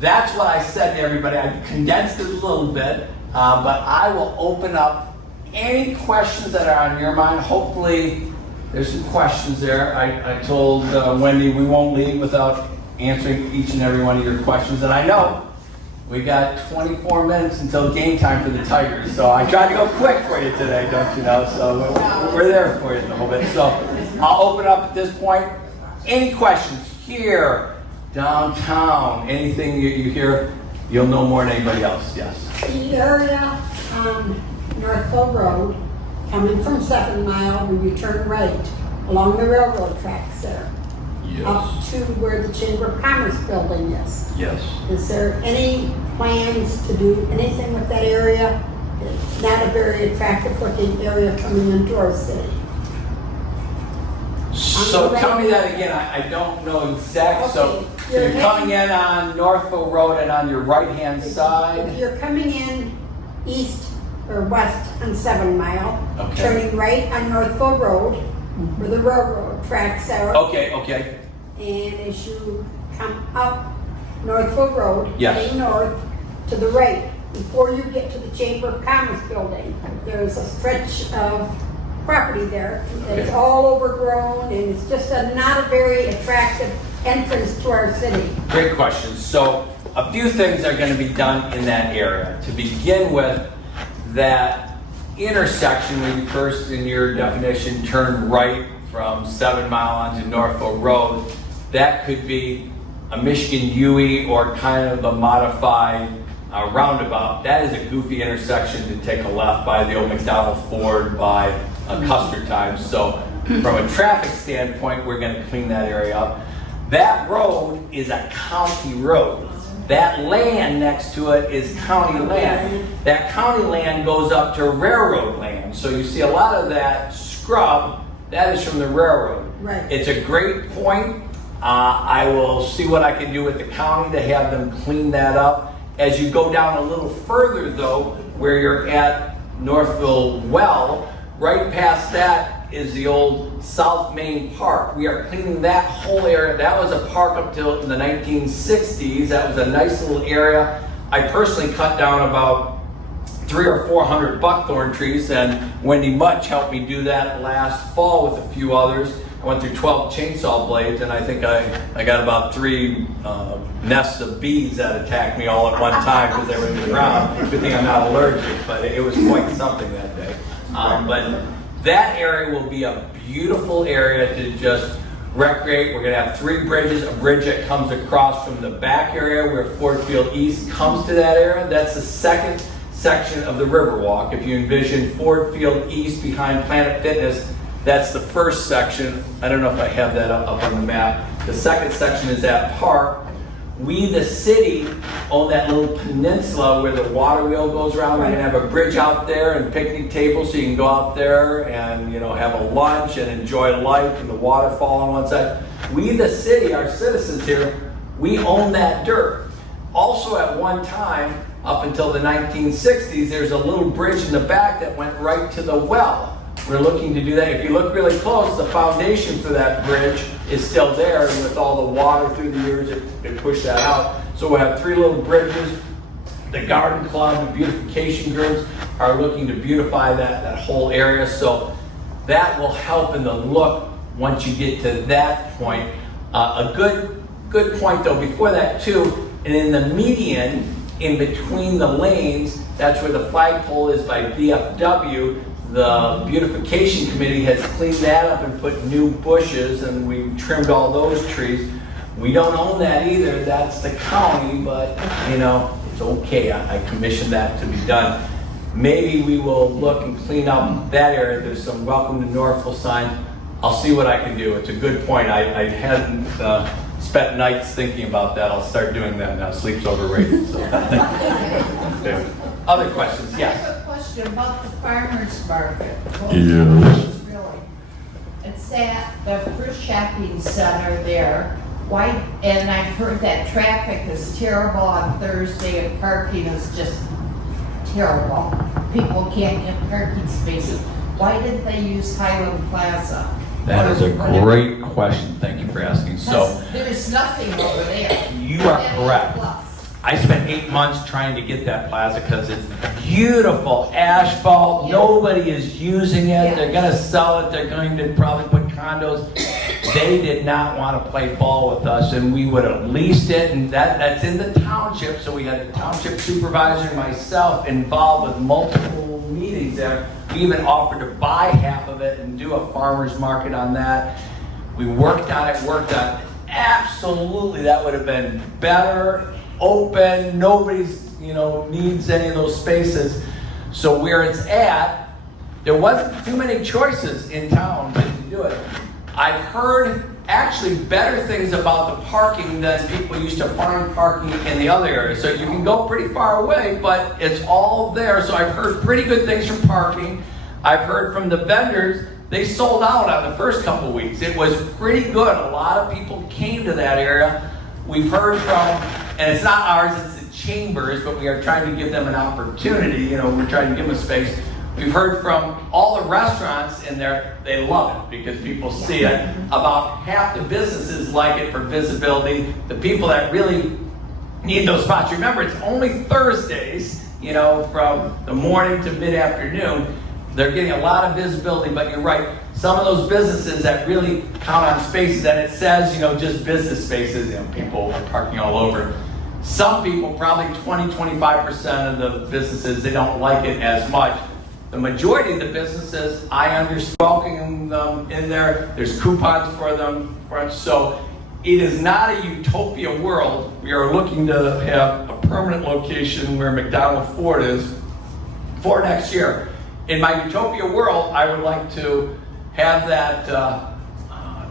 that's what I said to everybody. I condensed it a little bit. But I will open up any questions that are on your mind. Hopefully, there's some questions there. I told Wendy we won't leave without answering each and every one of your questions. And I know we got 24 minutes until game time for the Tigers. So I tried to go quick for you today, don't you know? So we're there for you a little bit. So I'll open up at this point. Any questions here, downtown, anything you hear, you'll know more than anybody else. Yes. The area on Northville Road, coming from 7 Mile, where you turn right along the railroad tracks there, up to where the Chamber of Commerce building is. Yes. Is there any plans to do anything with that area? It's not a very attractive looking area coming into our city. So tell me that again. I don't know exactly. So you're coming in on Northville Road and on your right-hand side. If you're coming in east or west on 7 Mile, Okay. turning right on Northville Road, where the railroad tracks are. Okay. And as you come up Northville Road, Yes. heading north to the right, before you get to the Chamber of Commerce building, there's a stretch of property there that's Okay. all overgrown, and it's just not a very attractive entrance to our city. Great question. So a few things are going to be done in that area. To begin with, that intersection, when you first, in your definition, turn right from 7 Mile onto Northville Road, that could be a Michigan UE or kind of a modified roundabout. That is a goofy intersection to take a left by the old McDonald Ford by Custer Times. So from a traffic standpoint, we're going to clean that area up. That road is a county road. That land next to it is county land. That county land goes up to railroad land. So you see a lot of that scrub, that is from the railroad. Right. It's a great point. I will see what I can do with the county to have them clean that up. As you go down a little further though, where you're at Northville Well, right past that is the old South Main Park. We are cleaning that whole area. That was a park up till the 1960s. That was a nice little area. I personally cut down about 300 or 400 buckthorn trees, and Wendy Mutch helped me do that last fall with a few others. I went through 12 chainsaw blades, and I think I got about 3 nests of bees that attacked me all at one time because they were in the ground. Good thing I'm not allergic, but it was quite something that day. But that area will be a beautiful area to just recreate. We're gonna have 3 bridges, a bridge that comes across from the back area where Ford Field East comes to that area. That's the second section of the Riverwalk. If you envision Ford Field East behind Planet Fitness, that's the first section. I don't know if I have that up on the map. The second section is that park. We, the city, own that little peninsula where the water wheel goes around. We're gonna have a bridge out there and picnic tables so you can go out there and have a lunch and enjoy life and the waterfall on one side. We, the city, our citizens here, we own that dirt. Also at one time, up until the 1960s, there's a little bridge in the back that went right to the well. We're looking to do that. If you look really close, the foundation for that bridge is still there, and with all the water through the years, it pushed that out. So we'll have 3 little bridges. The garden club, the beautification groups are looking to beautify that whole area. So that will help in the look once you get to that point. A good point though, before that too, and in the median, in between the lanes, that's where the flagpole is by VFW. The beautification committee has cleaned that up and put new bushes, and we trimmed all those trees. We don't own that either. That's the county, but it's okay. I commissioned that to be done. Maybe we will look and clean up that area. There's some welcome to Northville signs. I'll see what I can do. It's a good point. I hadn't spent nights thinking about that. I'll start doing that now. Sleep's overrated. So. Other questions? I Yes. have a question about the farmer's market. Yes. Really. It's at the first shopping center there. Why? And I've heard that traffic is terrible on Thursday and parking is just terrible. People can't get parking spaces. Why didn't they use Highland Plaza? That is a Whatever. great question. Thank you for asking. So There's nothing over there. you are That's a correct. plus. I spent 8 months trying to get that plaza because it's beautiful asphalt. Nobody is using it. They're going to sell it. They're going to probably put condos. They did not want to play ball with us, and we would have leased it. And that's in the township. So we had the township supervisor and myself involved with multiple meetings there. We even offered to buy half of it and do a farmer's market on that. We worked on it. Absolutely, that would have been better. Open, nobody's, needs any of those spaces. So where it's at, there wasn't too many choices in town to do it. I've heard actually better things about the parking than people used to find parking in the other areas. So you can go pretty far away, but it's all there. So I've heard pretty good things from parking. I've heard from the vendors, they sold out on the first couple weeks. It was pretty good. A lot of people came to that area. We've heard from, and it's not ours, it's the Chambers, but we are trying to give them an opportunity. We're trying to give them a space. We've heard from all the restaurants in there, they love it because people see it. About half the businesses like it for visibility. The people that really need those spots. Remember, it's only Thursdays, from the morning to mid-afternoon. They're getting a lot of visibility, but you're right. Some of those businesses that really count on spaces, and it says, just business spaces, people are parking all over. Some people, probably 20-25% of the businesses, they don't like it as much. The majority of the businesses, I understand welcoming them in there. There's coupons for them. So it is not a utopia world. We are looking to have a permanent location where McDonald Ford is for next year. In my utopia world, I would like to have that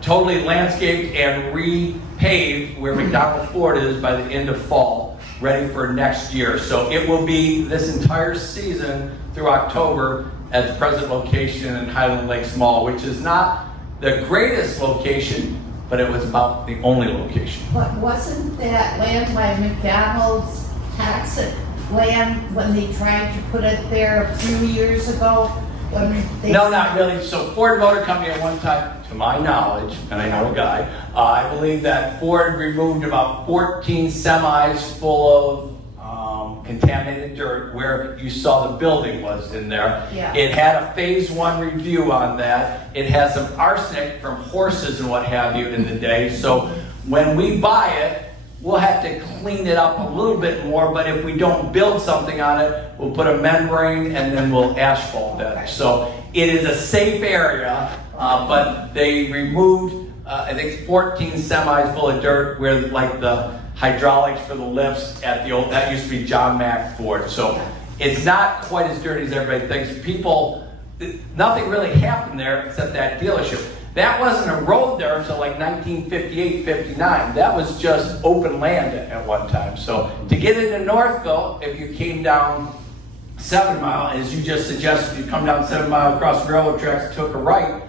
totally landscaped and repaved where McDonald Ford is by the end of fall, ready for next year. So it will be this entire season through October at the present location in Highland Lakes Mall, which is not the greatest location, but it was about the only location. But wasn't that land by McDonald's toxic land when they tried to put it there a few years ago? No, not really. So Ford Motor Company at one time, to my knowledge, and I know a guy, I believe that Ford removed about 14 semis full of contaminated dirt where you saw the building was in there. Yeah. It had a phase 1 review on that. It has some arsenic from horses and what have you in the day. So when we buy it, we'll have to clean it up a little bit more, but if we don't build something on it, we'll put a membrane and then we'll asphalt it. So it is a safe area, but they removed, I think, 14 semis full of dirt where like the hydraulics for the lifts at the old, that used to be John Mack Ford. So it's not quite as dirty as everybody thinks. People, nothing really happened there except that dealership. That wasn't a road there until like 1958, 59. That was just open land at one time. So to get into Northville, if you came down 7 Mile, as you just suggested, you come down 7 Mile across the railroad tracks, took a right.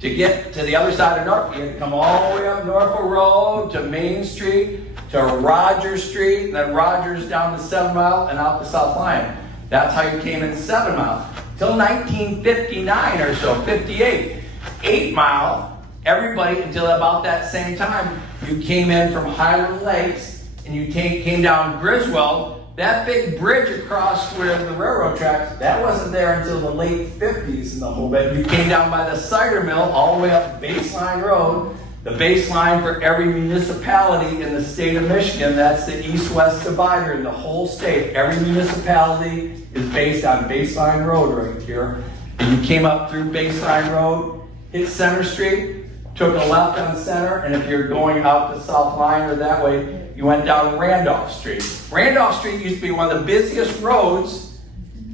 To get to the other side of Northville, you had to come all the way up Norfolk Road to Main Street, to Rogers Street, and then Rogers down to 7 Mile and out to South Lyon. That's how you came in 7 Mile. Till 1959 or so, 58. 8 Mile, everybody until about that same time, you came in from Highland Lakes and you came down Griswold. That big bridge across where the railroad tracks, that wasn't there until the late 50s and the whole bit. You came down by the cider mill all the way up Baseline Road. The baseline for every municipality in the state of Michigan, that's the east-west divider in the whole state. Every municipality is based on Baseline Road right here. And you came up through Baseline Road, hit Center Street, took a left on Center, and if you're going out to South Lyon or that way, you went down Randolph Street. Randolph Street used to be one of the busiest roads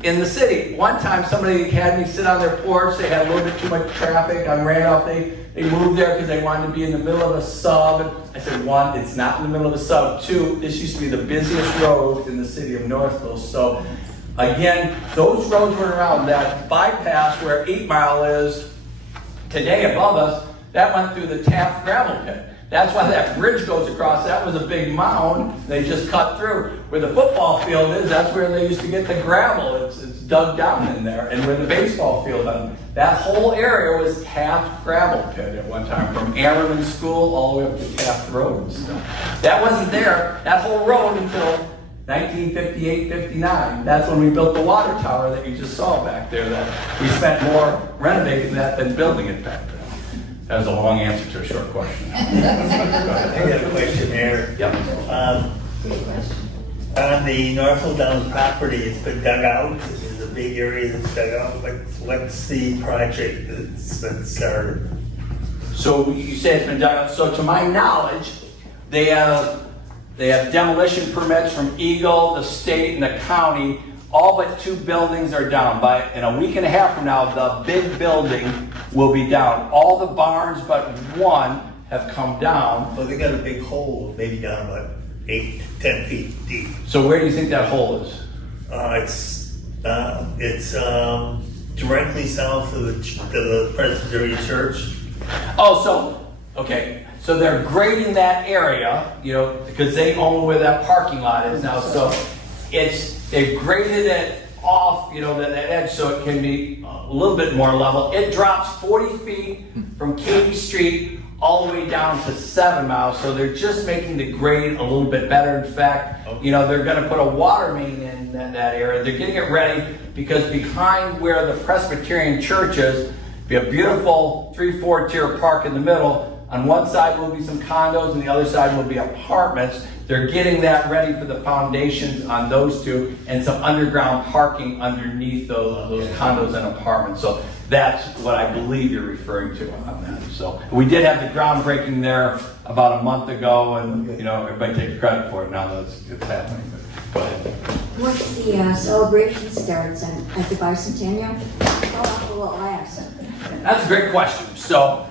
in the city. One time somebody had me sit on their porch, they had a little bit too much traffic on Randolph. They moved there because they wanted to be in the middle of a sub. I said, one, it's not in the middle of a sub. Two, this used to be the busiest road in the city of Northville. So again, those roads were around. That bypass where 8 Mile is today above us, that went through the Taft gravel pit. That's why that bridge goes across. That was a big mound. They just cut through. Where the football field is, that's where they used to get the gravel. It's dug down in there. And where the baseball field is, that whole area was Taft gravel pit at one time, from Ammerman School all the way up to Taft Road and stuff. That wasn't there, that whole road, until 1958, 59. That's when we built the water tower that you just saw back there. That we spent more renovating that than building it back then. That was a long answer to a short question. I got a question, Mayor. Yep. On the Northville Downs property, it's been dug out. There's a big area that's dug out. What's the project that's been started? So you say it's been done. So to my knowledge, they have demolition permits from Eagle, the state, and the county. All but 2 buildings are down. In a week and a half from now, the big building will be down. All the barns but 1 have come down. Well, they got a big hole, maybe down about 8 to 10 feet deep. So where do you think that hole is? It's directly south of the Presbyterian Church. Oh, so, okay. So they're grading that area, you know, because they own where that parking lot is now. So they've graded it off, you know, that edge so it can be a little bit more level. It drops 40 feet from Katy Street all the way down to 7 miles. So they're just making the grade a little bit better. In fact, you know, they're going to put a water main in that area. They're getting it ready because behind where the Presbyterian Church is, be a beautiful 3-4 tier park in the middle. On one side will be some condos and the other side will be apartments. They're getting that ready for the foundations on those 2 and some underground parking underneath those condos and apartments. So that's what I believe you're referring to on that. So we did have the groundbreaking there about a month ago, and you know, everybody takes credit for it now that it's happening. Go ahead. Once the celebration starts at the bicentennial, how long will it last? That's a great question. So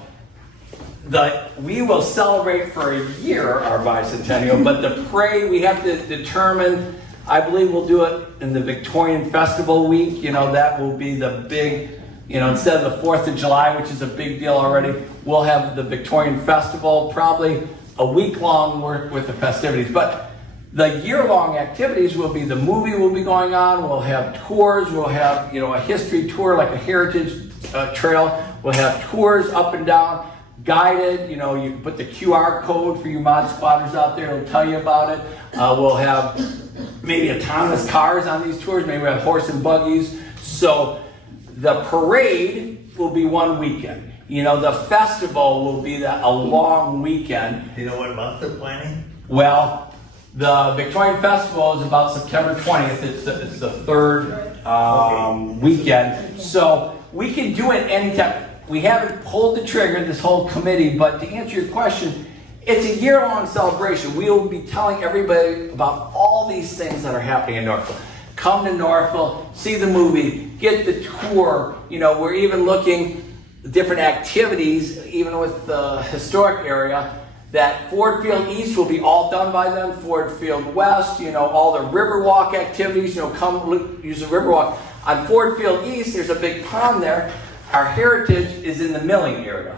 we will celebrate for a year our bicentennial, but the parade we have to determine. I believe we'll do it in the Victorian Festival week. You know, that will be the big, you know, instead of the 4th of July, which is a big deal already, we'll have the Victorian Festival, probably a week long with the festivities. But the year-long activities will be, the movie will be going on, we'll have tours, we'll have, you know, a history tour like a heritage trail, we'll have tours up and down, guided, you know, you can put the QR code for you mod squatters out there, it'll tell you about it. We'll have maybe autonomous cars on these tours, maybe we have horse and buggies. So the parade will be one weekend. You know, the festival will be a long weekend. Do you know what month they're planning? Well, the Victorian Festival is about September 20th. It's the 3rd weekend. So we can do it anytime. We haven't pulled the trigger, this whole committee, but to answer your question, it's a year-long celebration. We will be telling everybody about all these things that are happening in Northville. Come to Northville, see the movie, get the tour. You know, we're even looking at different activities, even with the historic area. That Ford Field East will be all done by them. Ford Field West, you know, all the Riverwalk activities, you know, come use the Riverwalk. On Ford Field East, there's a big pond there. Our heritage is in the milling area.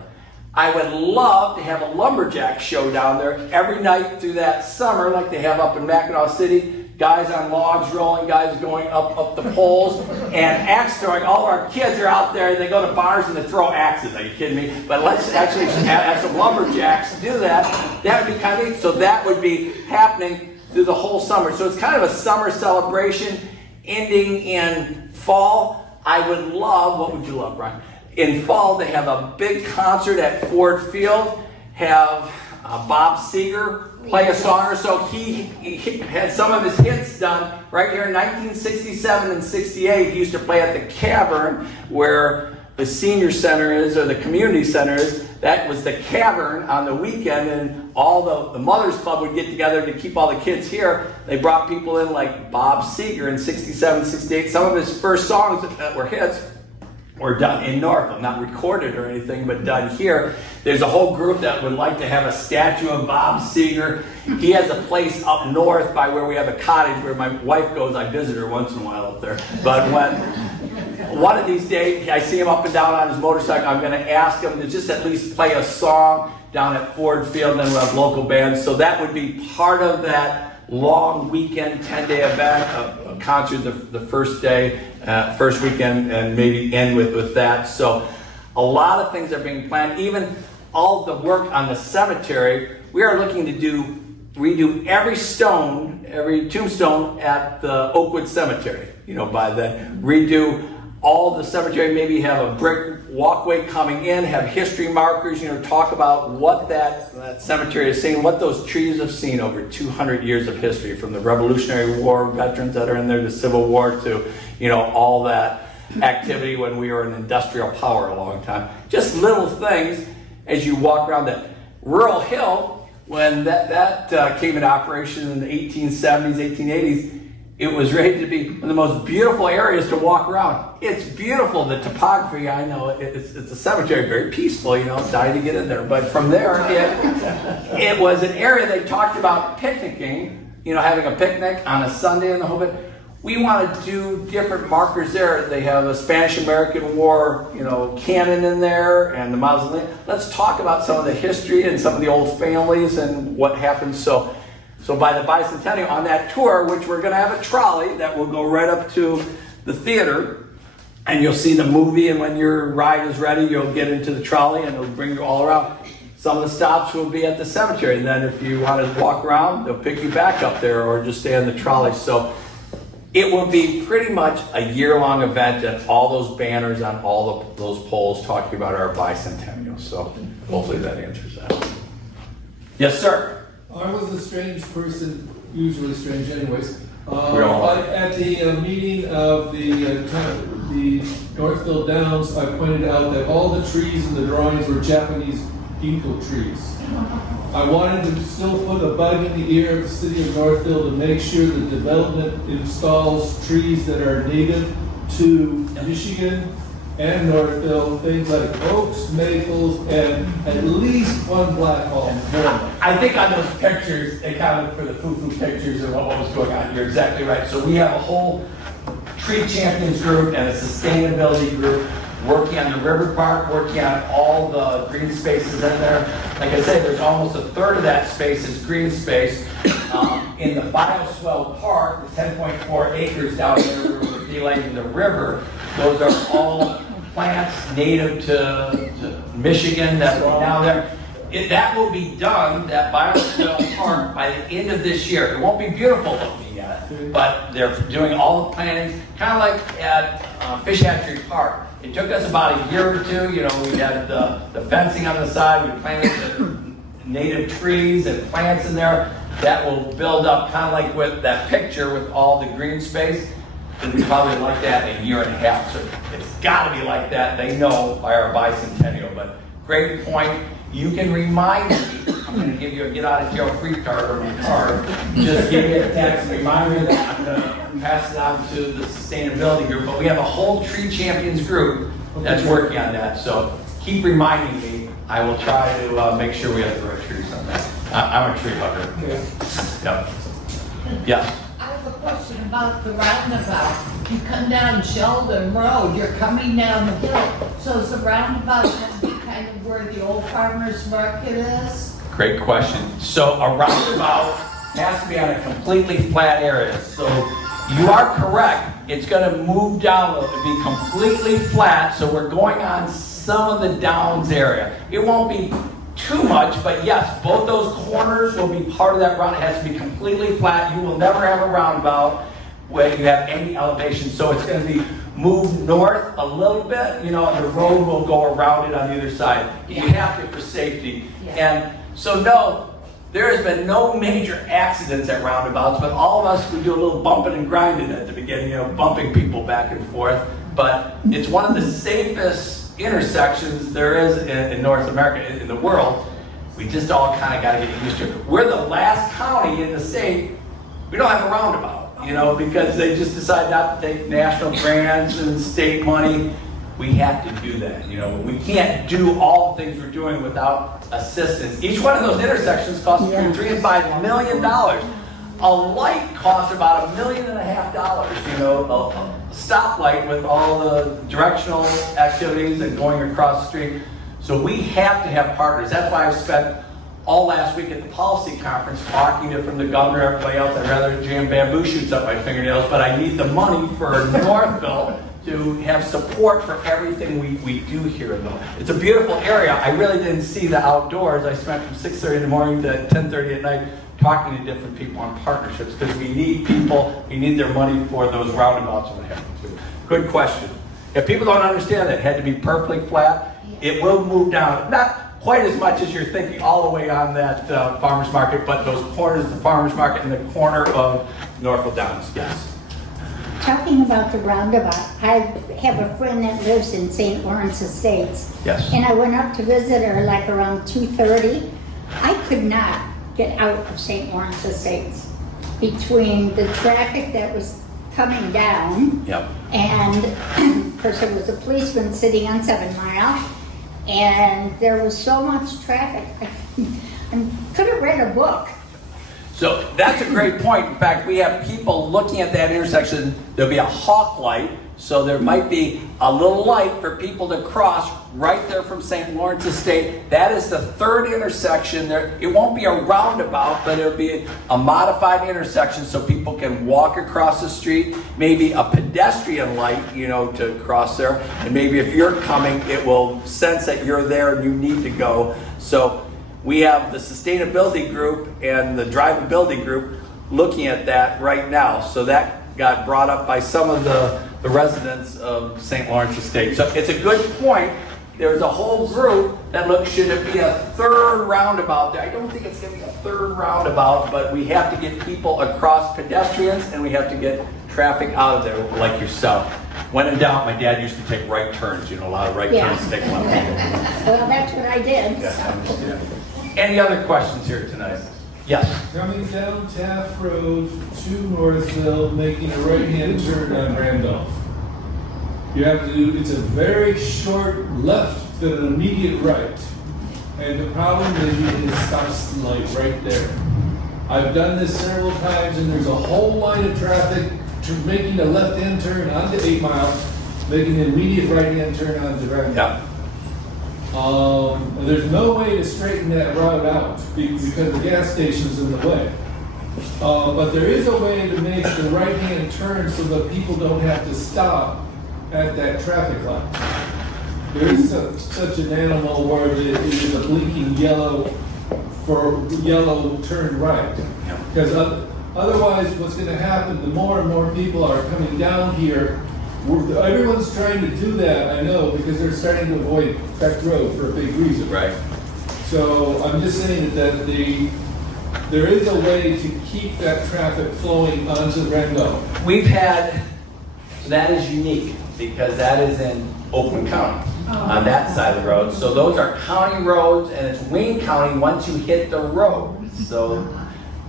I would love to have a lumberjack show down there every night through that summer, like they have up in Mackinac City. Guys on logs rolling, guys going up the poles, and axe throwing. All of our kids are out there. They go to bars and they throw axes. Are you kidding me? But let's actually have some lumberjacks do that. That would be kind of neat. So that would be happening through the whole summer. So it's kind of a summer celebration ending in fall. I would love, what would you love, Brian? In fall, they have a big concert at Ford Field, have Bob Seger play a song or so. He had some of his hits done right here in 1967 and 68. He used to play at the Cavern, where the senior center is, or the community center is. That was the Cavern on the weekend, and all the Mothers Club would get together to keep all the kids here. They brought people in like Bob Seger in 67, 68. Some of his first songs that were hits were done in Northville, not recorded or anything, but done here. There's a whole group that would like to have a statue of Bob Seger. He has a place up north by where we have a cottage where my wife goes. I visit her once in a while up there. But when one of these days I see him up and down on his motorcycle, I'm going to ask him to just at least play a song down at Ford Field, and then we'll have local bands. So that would be part of that long weekend, 10-day event, a concert the first day, first weekend, and maybe end with that. So a lot of things are being planned. Even all the work on the cemetery, we are looking to do redo every stone, every tombstone at the Oakwood Cemetery. By then, redo all the cemetery, maybe have a brick walkway coming in, have history markers, talk about what that cemetery has seen, what those trees have seen over 200 years of history, from the Revolutionary War veterans that are in there, the Civil War, to, all that activity when we were in industrial power a long time. Just little things as you walk around that rural hill. When that came into operation in the 1870s, 1880s, it was ready to be one of the most beautiful areas to walk around. It's beautiful, the topography. I know it's a cemetery, very peaceful, dying to get in there. But from there, it was an area they talked about picnicking, having a picnic on a Sunday and the whole bit. We want to do different markers there. They have a Spanish-American War, cannon in there, and the mausoleum. Let's talk about some of the history and some of the old families and what happened. So by the bicentennial, on that tour, which we're going to have a trolley that will go right up to the theater, and you'll see the movie, and when your ride is ready, you'll get into the trolley, and it'll bring you all around. Some of the stops will be at the cemetery, and then if you want to walk around, they'll pick you back up there, or just stay on the trolley. So it will be pretty much a year-long event, and all those banners on all those poles talking about our bicentennial. So hopefully that answers that. Yes, sir. I was a strange person, usually strange anyways. We're all right. At the meeting of the Northville Downs, I pointed out that all the trees in the drawings were Japanese ginkgo trees. I wanted to still put a bug in the ear of the city of Northville to make sure the development installs trees that are native to Michigan and Northville, things like oaks, maples, and at least one black almond. I think on those pictures, they counted for the foo-foo pictures and what was going on. You're exactly right. So we have a whole tree champions group and a sustainability group working on the river park, working on all the green spaces in there. Like I said, there's almost a third of that space is green space. In the Bioswell Park, the 10.4 acres down there where we're delighting the river, those are all plants native to Michigan that are down there. That will be done, that Bioswell Park, by the end of this year. It won't be beautiful looking yet, but they're doing all the plantings, kind of like at Fish Hatchery Park. It took us about a year or two. We had the fencing on the side. We planted the native trees and plants in there. That will build up kind of like with that picture with all the green space. It'll be probably like that in a year and a half. So it's got to be like that. They know by our bicentennial. But great point. You can remind me. I'm going to give you a get out of jail free card or my card. Just give me a text and remind me that I'm going to pass it on to the sustainability group. But we have a whole tree champions group that's working on that. So keep reminding me. I will try to make sure we have the right trees on that. I'm a tree hugger. Yep. Yeah. I have a question about the roundabout. You come down Sheldon Road, you're coming down the hill. So is the roundabout going to be kind of where the old farmer's market is? Great question. So a roundabout has to be on a completely flat area. So you are correct. It's going to move down to be completely flat. So we're going on some of the downs area. It won't be too much, but yes, both those corners will be part of that round. It has to be completely flat. You will never have a roundabout where you have any elevation. So it's going to be moved north a little bit. The road will go around it on either side. You have to for safety. And so no, there has been no major accidents at roundabouts, but all of us, we do a little bumping and grinding at the beginning, bumping people back and forth. But it's one of the safest intersections there is in North America, in the world. We just all kind of got to get used to it. We're the last county in the state, we don't have a roundabout, because they just decide not to take national grants and state money. We have to do that, We can't do all the things we're doing without assistance. Each one of those intersections costs between $3 and $5 million. A light costs about $1.5 million, a stoplight with all the directional activities and going across the street. So we have to have partners. That's why I've spent all last week at the policy conference talking to, from the governor, everybody else. I'd rather jam bamboo shoots up my fingernails, but I need the money for Northville to have support for everything we do here. It's a beautiful area. I really didn't see the outdoors. I spent from 6:30 in the morning to 10:30 at night talking to different people on partnerships, because we need people, we need their money for those roundabouts when it happens too. Good question. If people don't understand that it had to be perfectly flat, it will move down. Not quite as much as you're thinking all the way on that farmer's market, but those corners of the farmer's market and the corner of Northville Downs, yes. Talking about the roundabout, I have a friend that lives in St. Lawrence Estates. Yes. And I went up to visit her like around 2:30. I could not get out of St. Lawrence Estates between the traffic that was coming down. Yep. And of course there was a policeman sitting on 7 Mile, and there was so much traffic. I could have read a book. So that's a great point. In fact, we have people looking at that intersection. There'll be a hawk light, so there might be a little light for people to cross right there from St. Lawrence Estate. That is the third intersection there. It won't be a roundabout, but it'll be a modified intersection so people can walk across the street. Maybe a pedestrian light, to cross there. And maybe if you're coming, it will sense that you're there and you need to go. So we have the sustainability group and the drivability group looking at that right now. So that got brought up by some of the residents of St. Lawrence Estate. So it's a good point. There's a whole group that looks, should it be a third roundabout there? I don't think it's going to be a third roundabout, but we have to get people across, pedestrians, and we have to get traffic out of there like yourself. When in doubt, my dad used to take right turns, a lot of right turns to take one. Well, that's what I did. Yes, I understand. Any other questions here tonight? Yes. Coming down Taft Road to Northville, making a right-hand turn on Randolph. You have to do, it's a very short left to an immediate right. And the problem is you need a stop light right there. I've done this several times and there's a whole line of traffic making a left-hand turn onto 8 Mile, making an immediate right-hand turn onto Randolph. Yeah. There's no way to straighten that route out because the gas station's in the way. But there is a way to make the right-hand turn so that people don't have to stop at that traffic light. There is such an animal where it is a blinking yellow for yellow turn right. Because otherwise what's going to happen, the more and more people are coming down here, everyone's trying to do that, I know, because they're starting to avoid Beck Road for a big reason. Right. So I'm just saying that there is a way to keep that traffic flowing onto Randolph. We've had, that is unique because that is in Oakland County on that side of the road. So those are county roads and it's Wayne County once you hit the road. So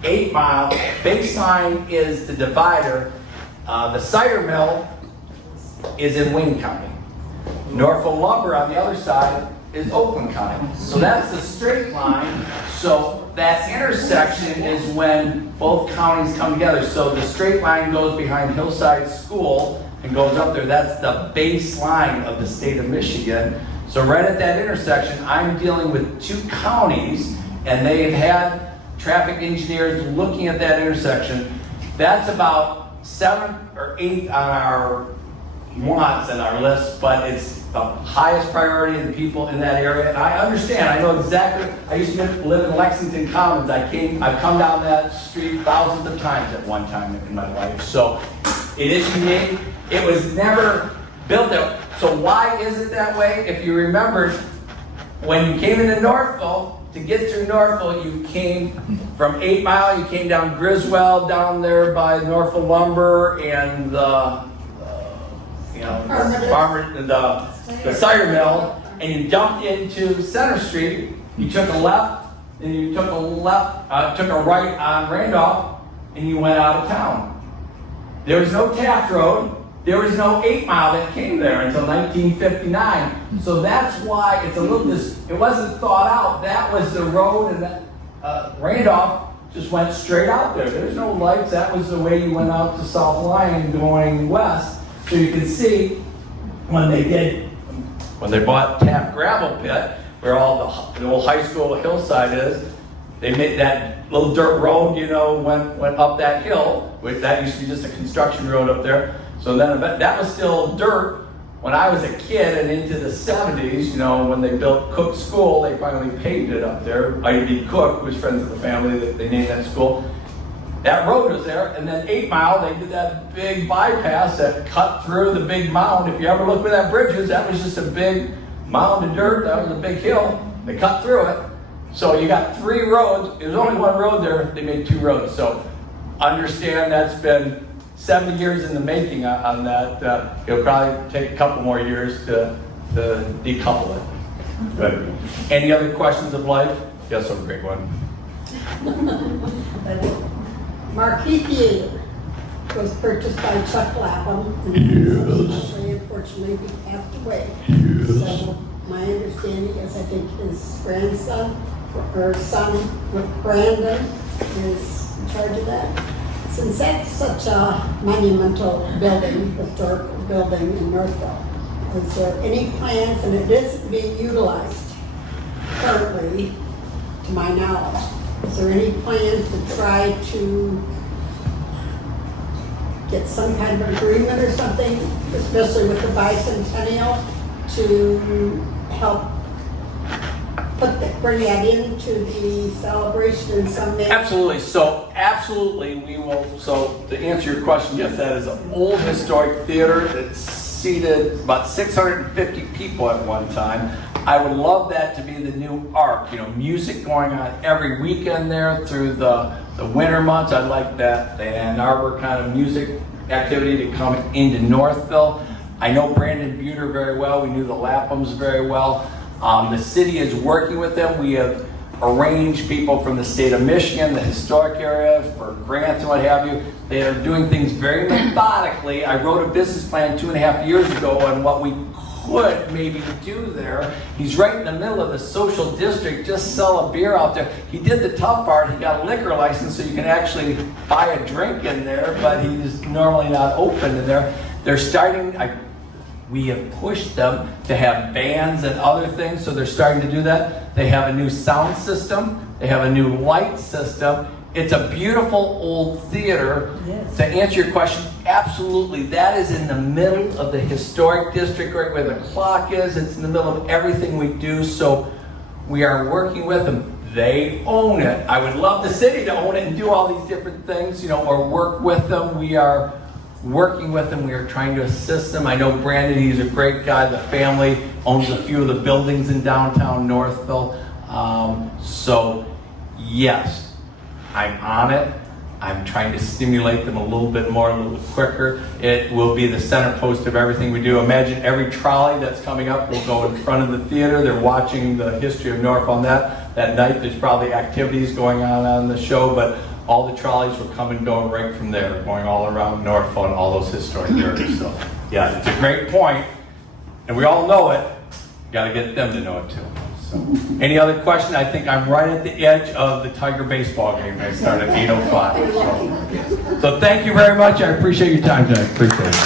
8 Mile, baseline is the divider. The cider mill is in Wayne County. Northville Lumber on the other side is Oakland County. So that's the straight line. So that intersection is when both counties come together. So the straight line goes behind Hillside School and goes up there. That's the baseline of the state of Michigan. So right at that intersection, I'm dealing with 2 counties and they've had traffic engineers looking at that intersection. That's about 7 or 8 on our wants and our list, but it's the highest priority in the people in that area. And I understand, I know exactly, I used to live in Lexington Commons. I've come down that street thousands of times at one time in my life. So it is unique. It was never built out. So why is it that way? If you remember, when you came into Northville, to get through Northville, you came from 8 Mile, you came down Griswold, down there by Northville Lumber and the cider mill, and you dumped into Center Street. You took a left, and you took a right on Randolph, and you went out of town. There was no Taft Road. There was no 8 Mile that came there until 1959. So that's why it's a little it wasn't thought out. That was the road, and that Randolph just went straight out there. There's no lights. That was the way you went out to South Lyon going west. So you can see when they bought Taft Gravel Pit, where all the old high school Hillside is, they made that little dirt road, went up that hill. That used to be just a construction road up there. So then that was still dirt when I was a kid and into the 70s, you know, when they built Cook School, they finally paved it up there. Ivy Cook was friends of the family that they named that school. That road was there, and then 8 Mile, they did that big bypass that cut through the big mound. If you ever look where that bridge is, that was just a big mound of dirt. That was a big hill. They cut through it. So you got 3 roads. There was only 1 road there. They made 2 roads. So understand that's been 70 years in the making on that. It'll probably take a couple more years to decouple it. Good. Any other questions of life? Yes, a great one. Marquee Theater was purchased by Chuck Lapham. Unfortunately, he passed away. So my understanding is I think his grandson or son, Brandon, is in charge of that. Since that's such a monumental building, historical building in Northville, is there any plans, and it isn't being utilized currently, to my knowledge, is there any plans to try to get some kind of agreement or something, especially with the bicentennial, to help bring that into the celebration in some manner? Absolutely. So absolutely we will. So to answer your question, yes, that is an old historic theater that seated about 650 people at one time. I would love that to be the new Arc. You know, music going on every weekend there through the winter months. I'd like that, the Ann Arbor kind of music activity to come into Northville. I know Brandon Buter very well. We knew the Laphams very well. The city is working with them. We have arranged people from the state of Michigan, the historic area, for grants and what have you. They are doing things very methodically. I wrote a business plan 2.5 years ago on what we could maybe do there. He's right in the middle of the social district, just sell a beer out there. He did the tough part. He got a liquor license so you can actually buy a drink in there, but he's normally not open in there. They're starting, we have pushed them to have bands and other things, so they're starting to do that. They have a new sound system. They have a new light system. It's a beautiful old theater. Yes. To answer your question, absolutely. That is in the middle of the historic district, right where the clock is. It's in the middle of everything we do, so we are working with them. They own it. I would love the city to own it and do all these different things, you know, or work with them. We are working with them. We are trying to assist them. I know Brandon, he's a great guy. The family owns a few of the buildings in downtown Northville. So yes, I'm on it. I'm trying to stimulate them a little bit more, a little bit quicker. It will be the center post of everything we do. Imagine every trolley that's coming up will go in front of the theater. They're watching the history of North on that. That night there's probably activities going on the show, but all the trolleys will come and go right from there, going all around Northville and all those historic areas. So yeah, it's a great point, and we all know it. Got to get them to know it too. So, any other question? I think I'm right at the edge of the Tiger baseball game. I start at 8:05. So thank you very much. I appreciate your time today. Appreciate it.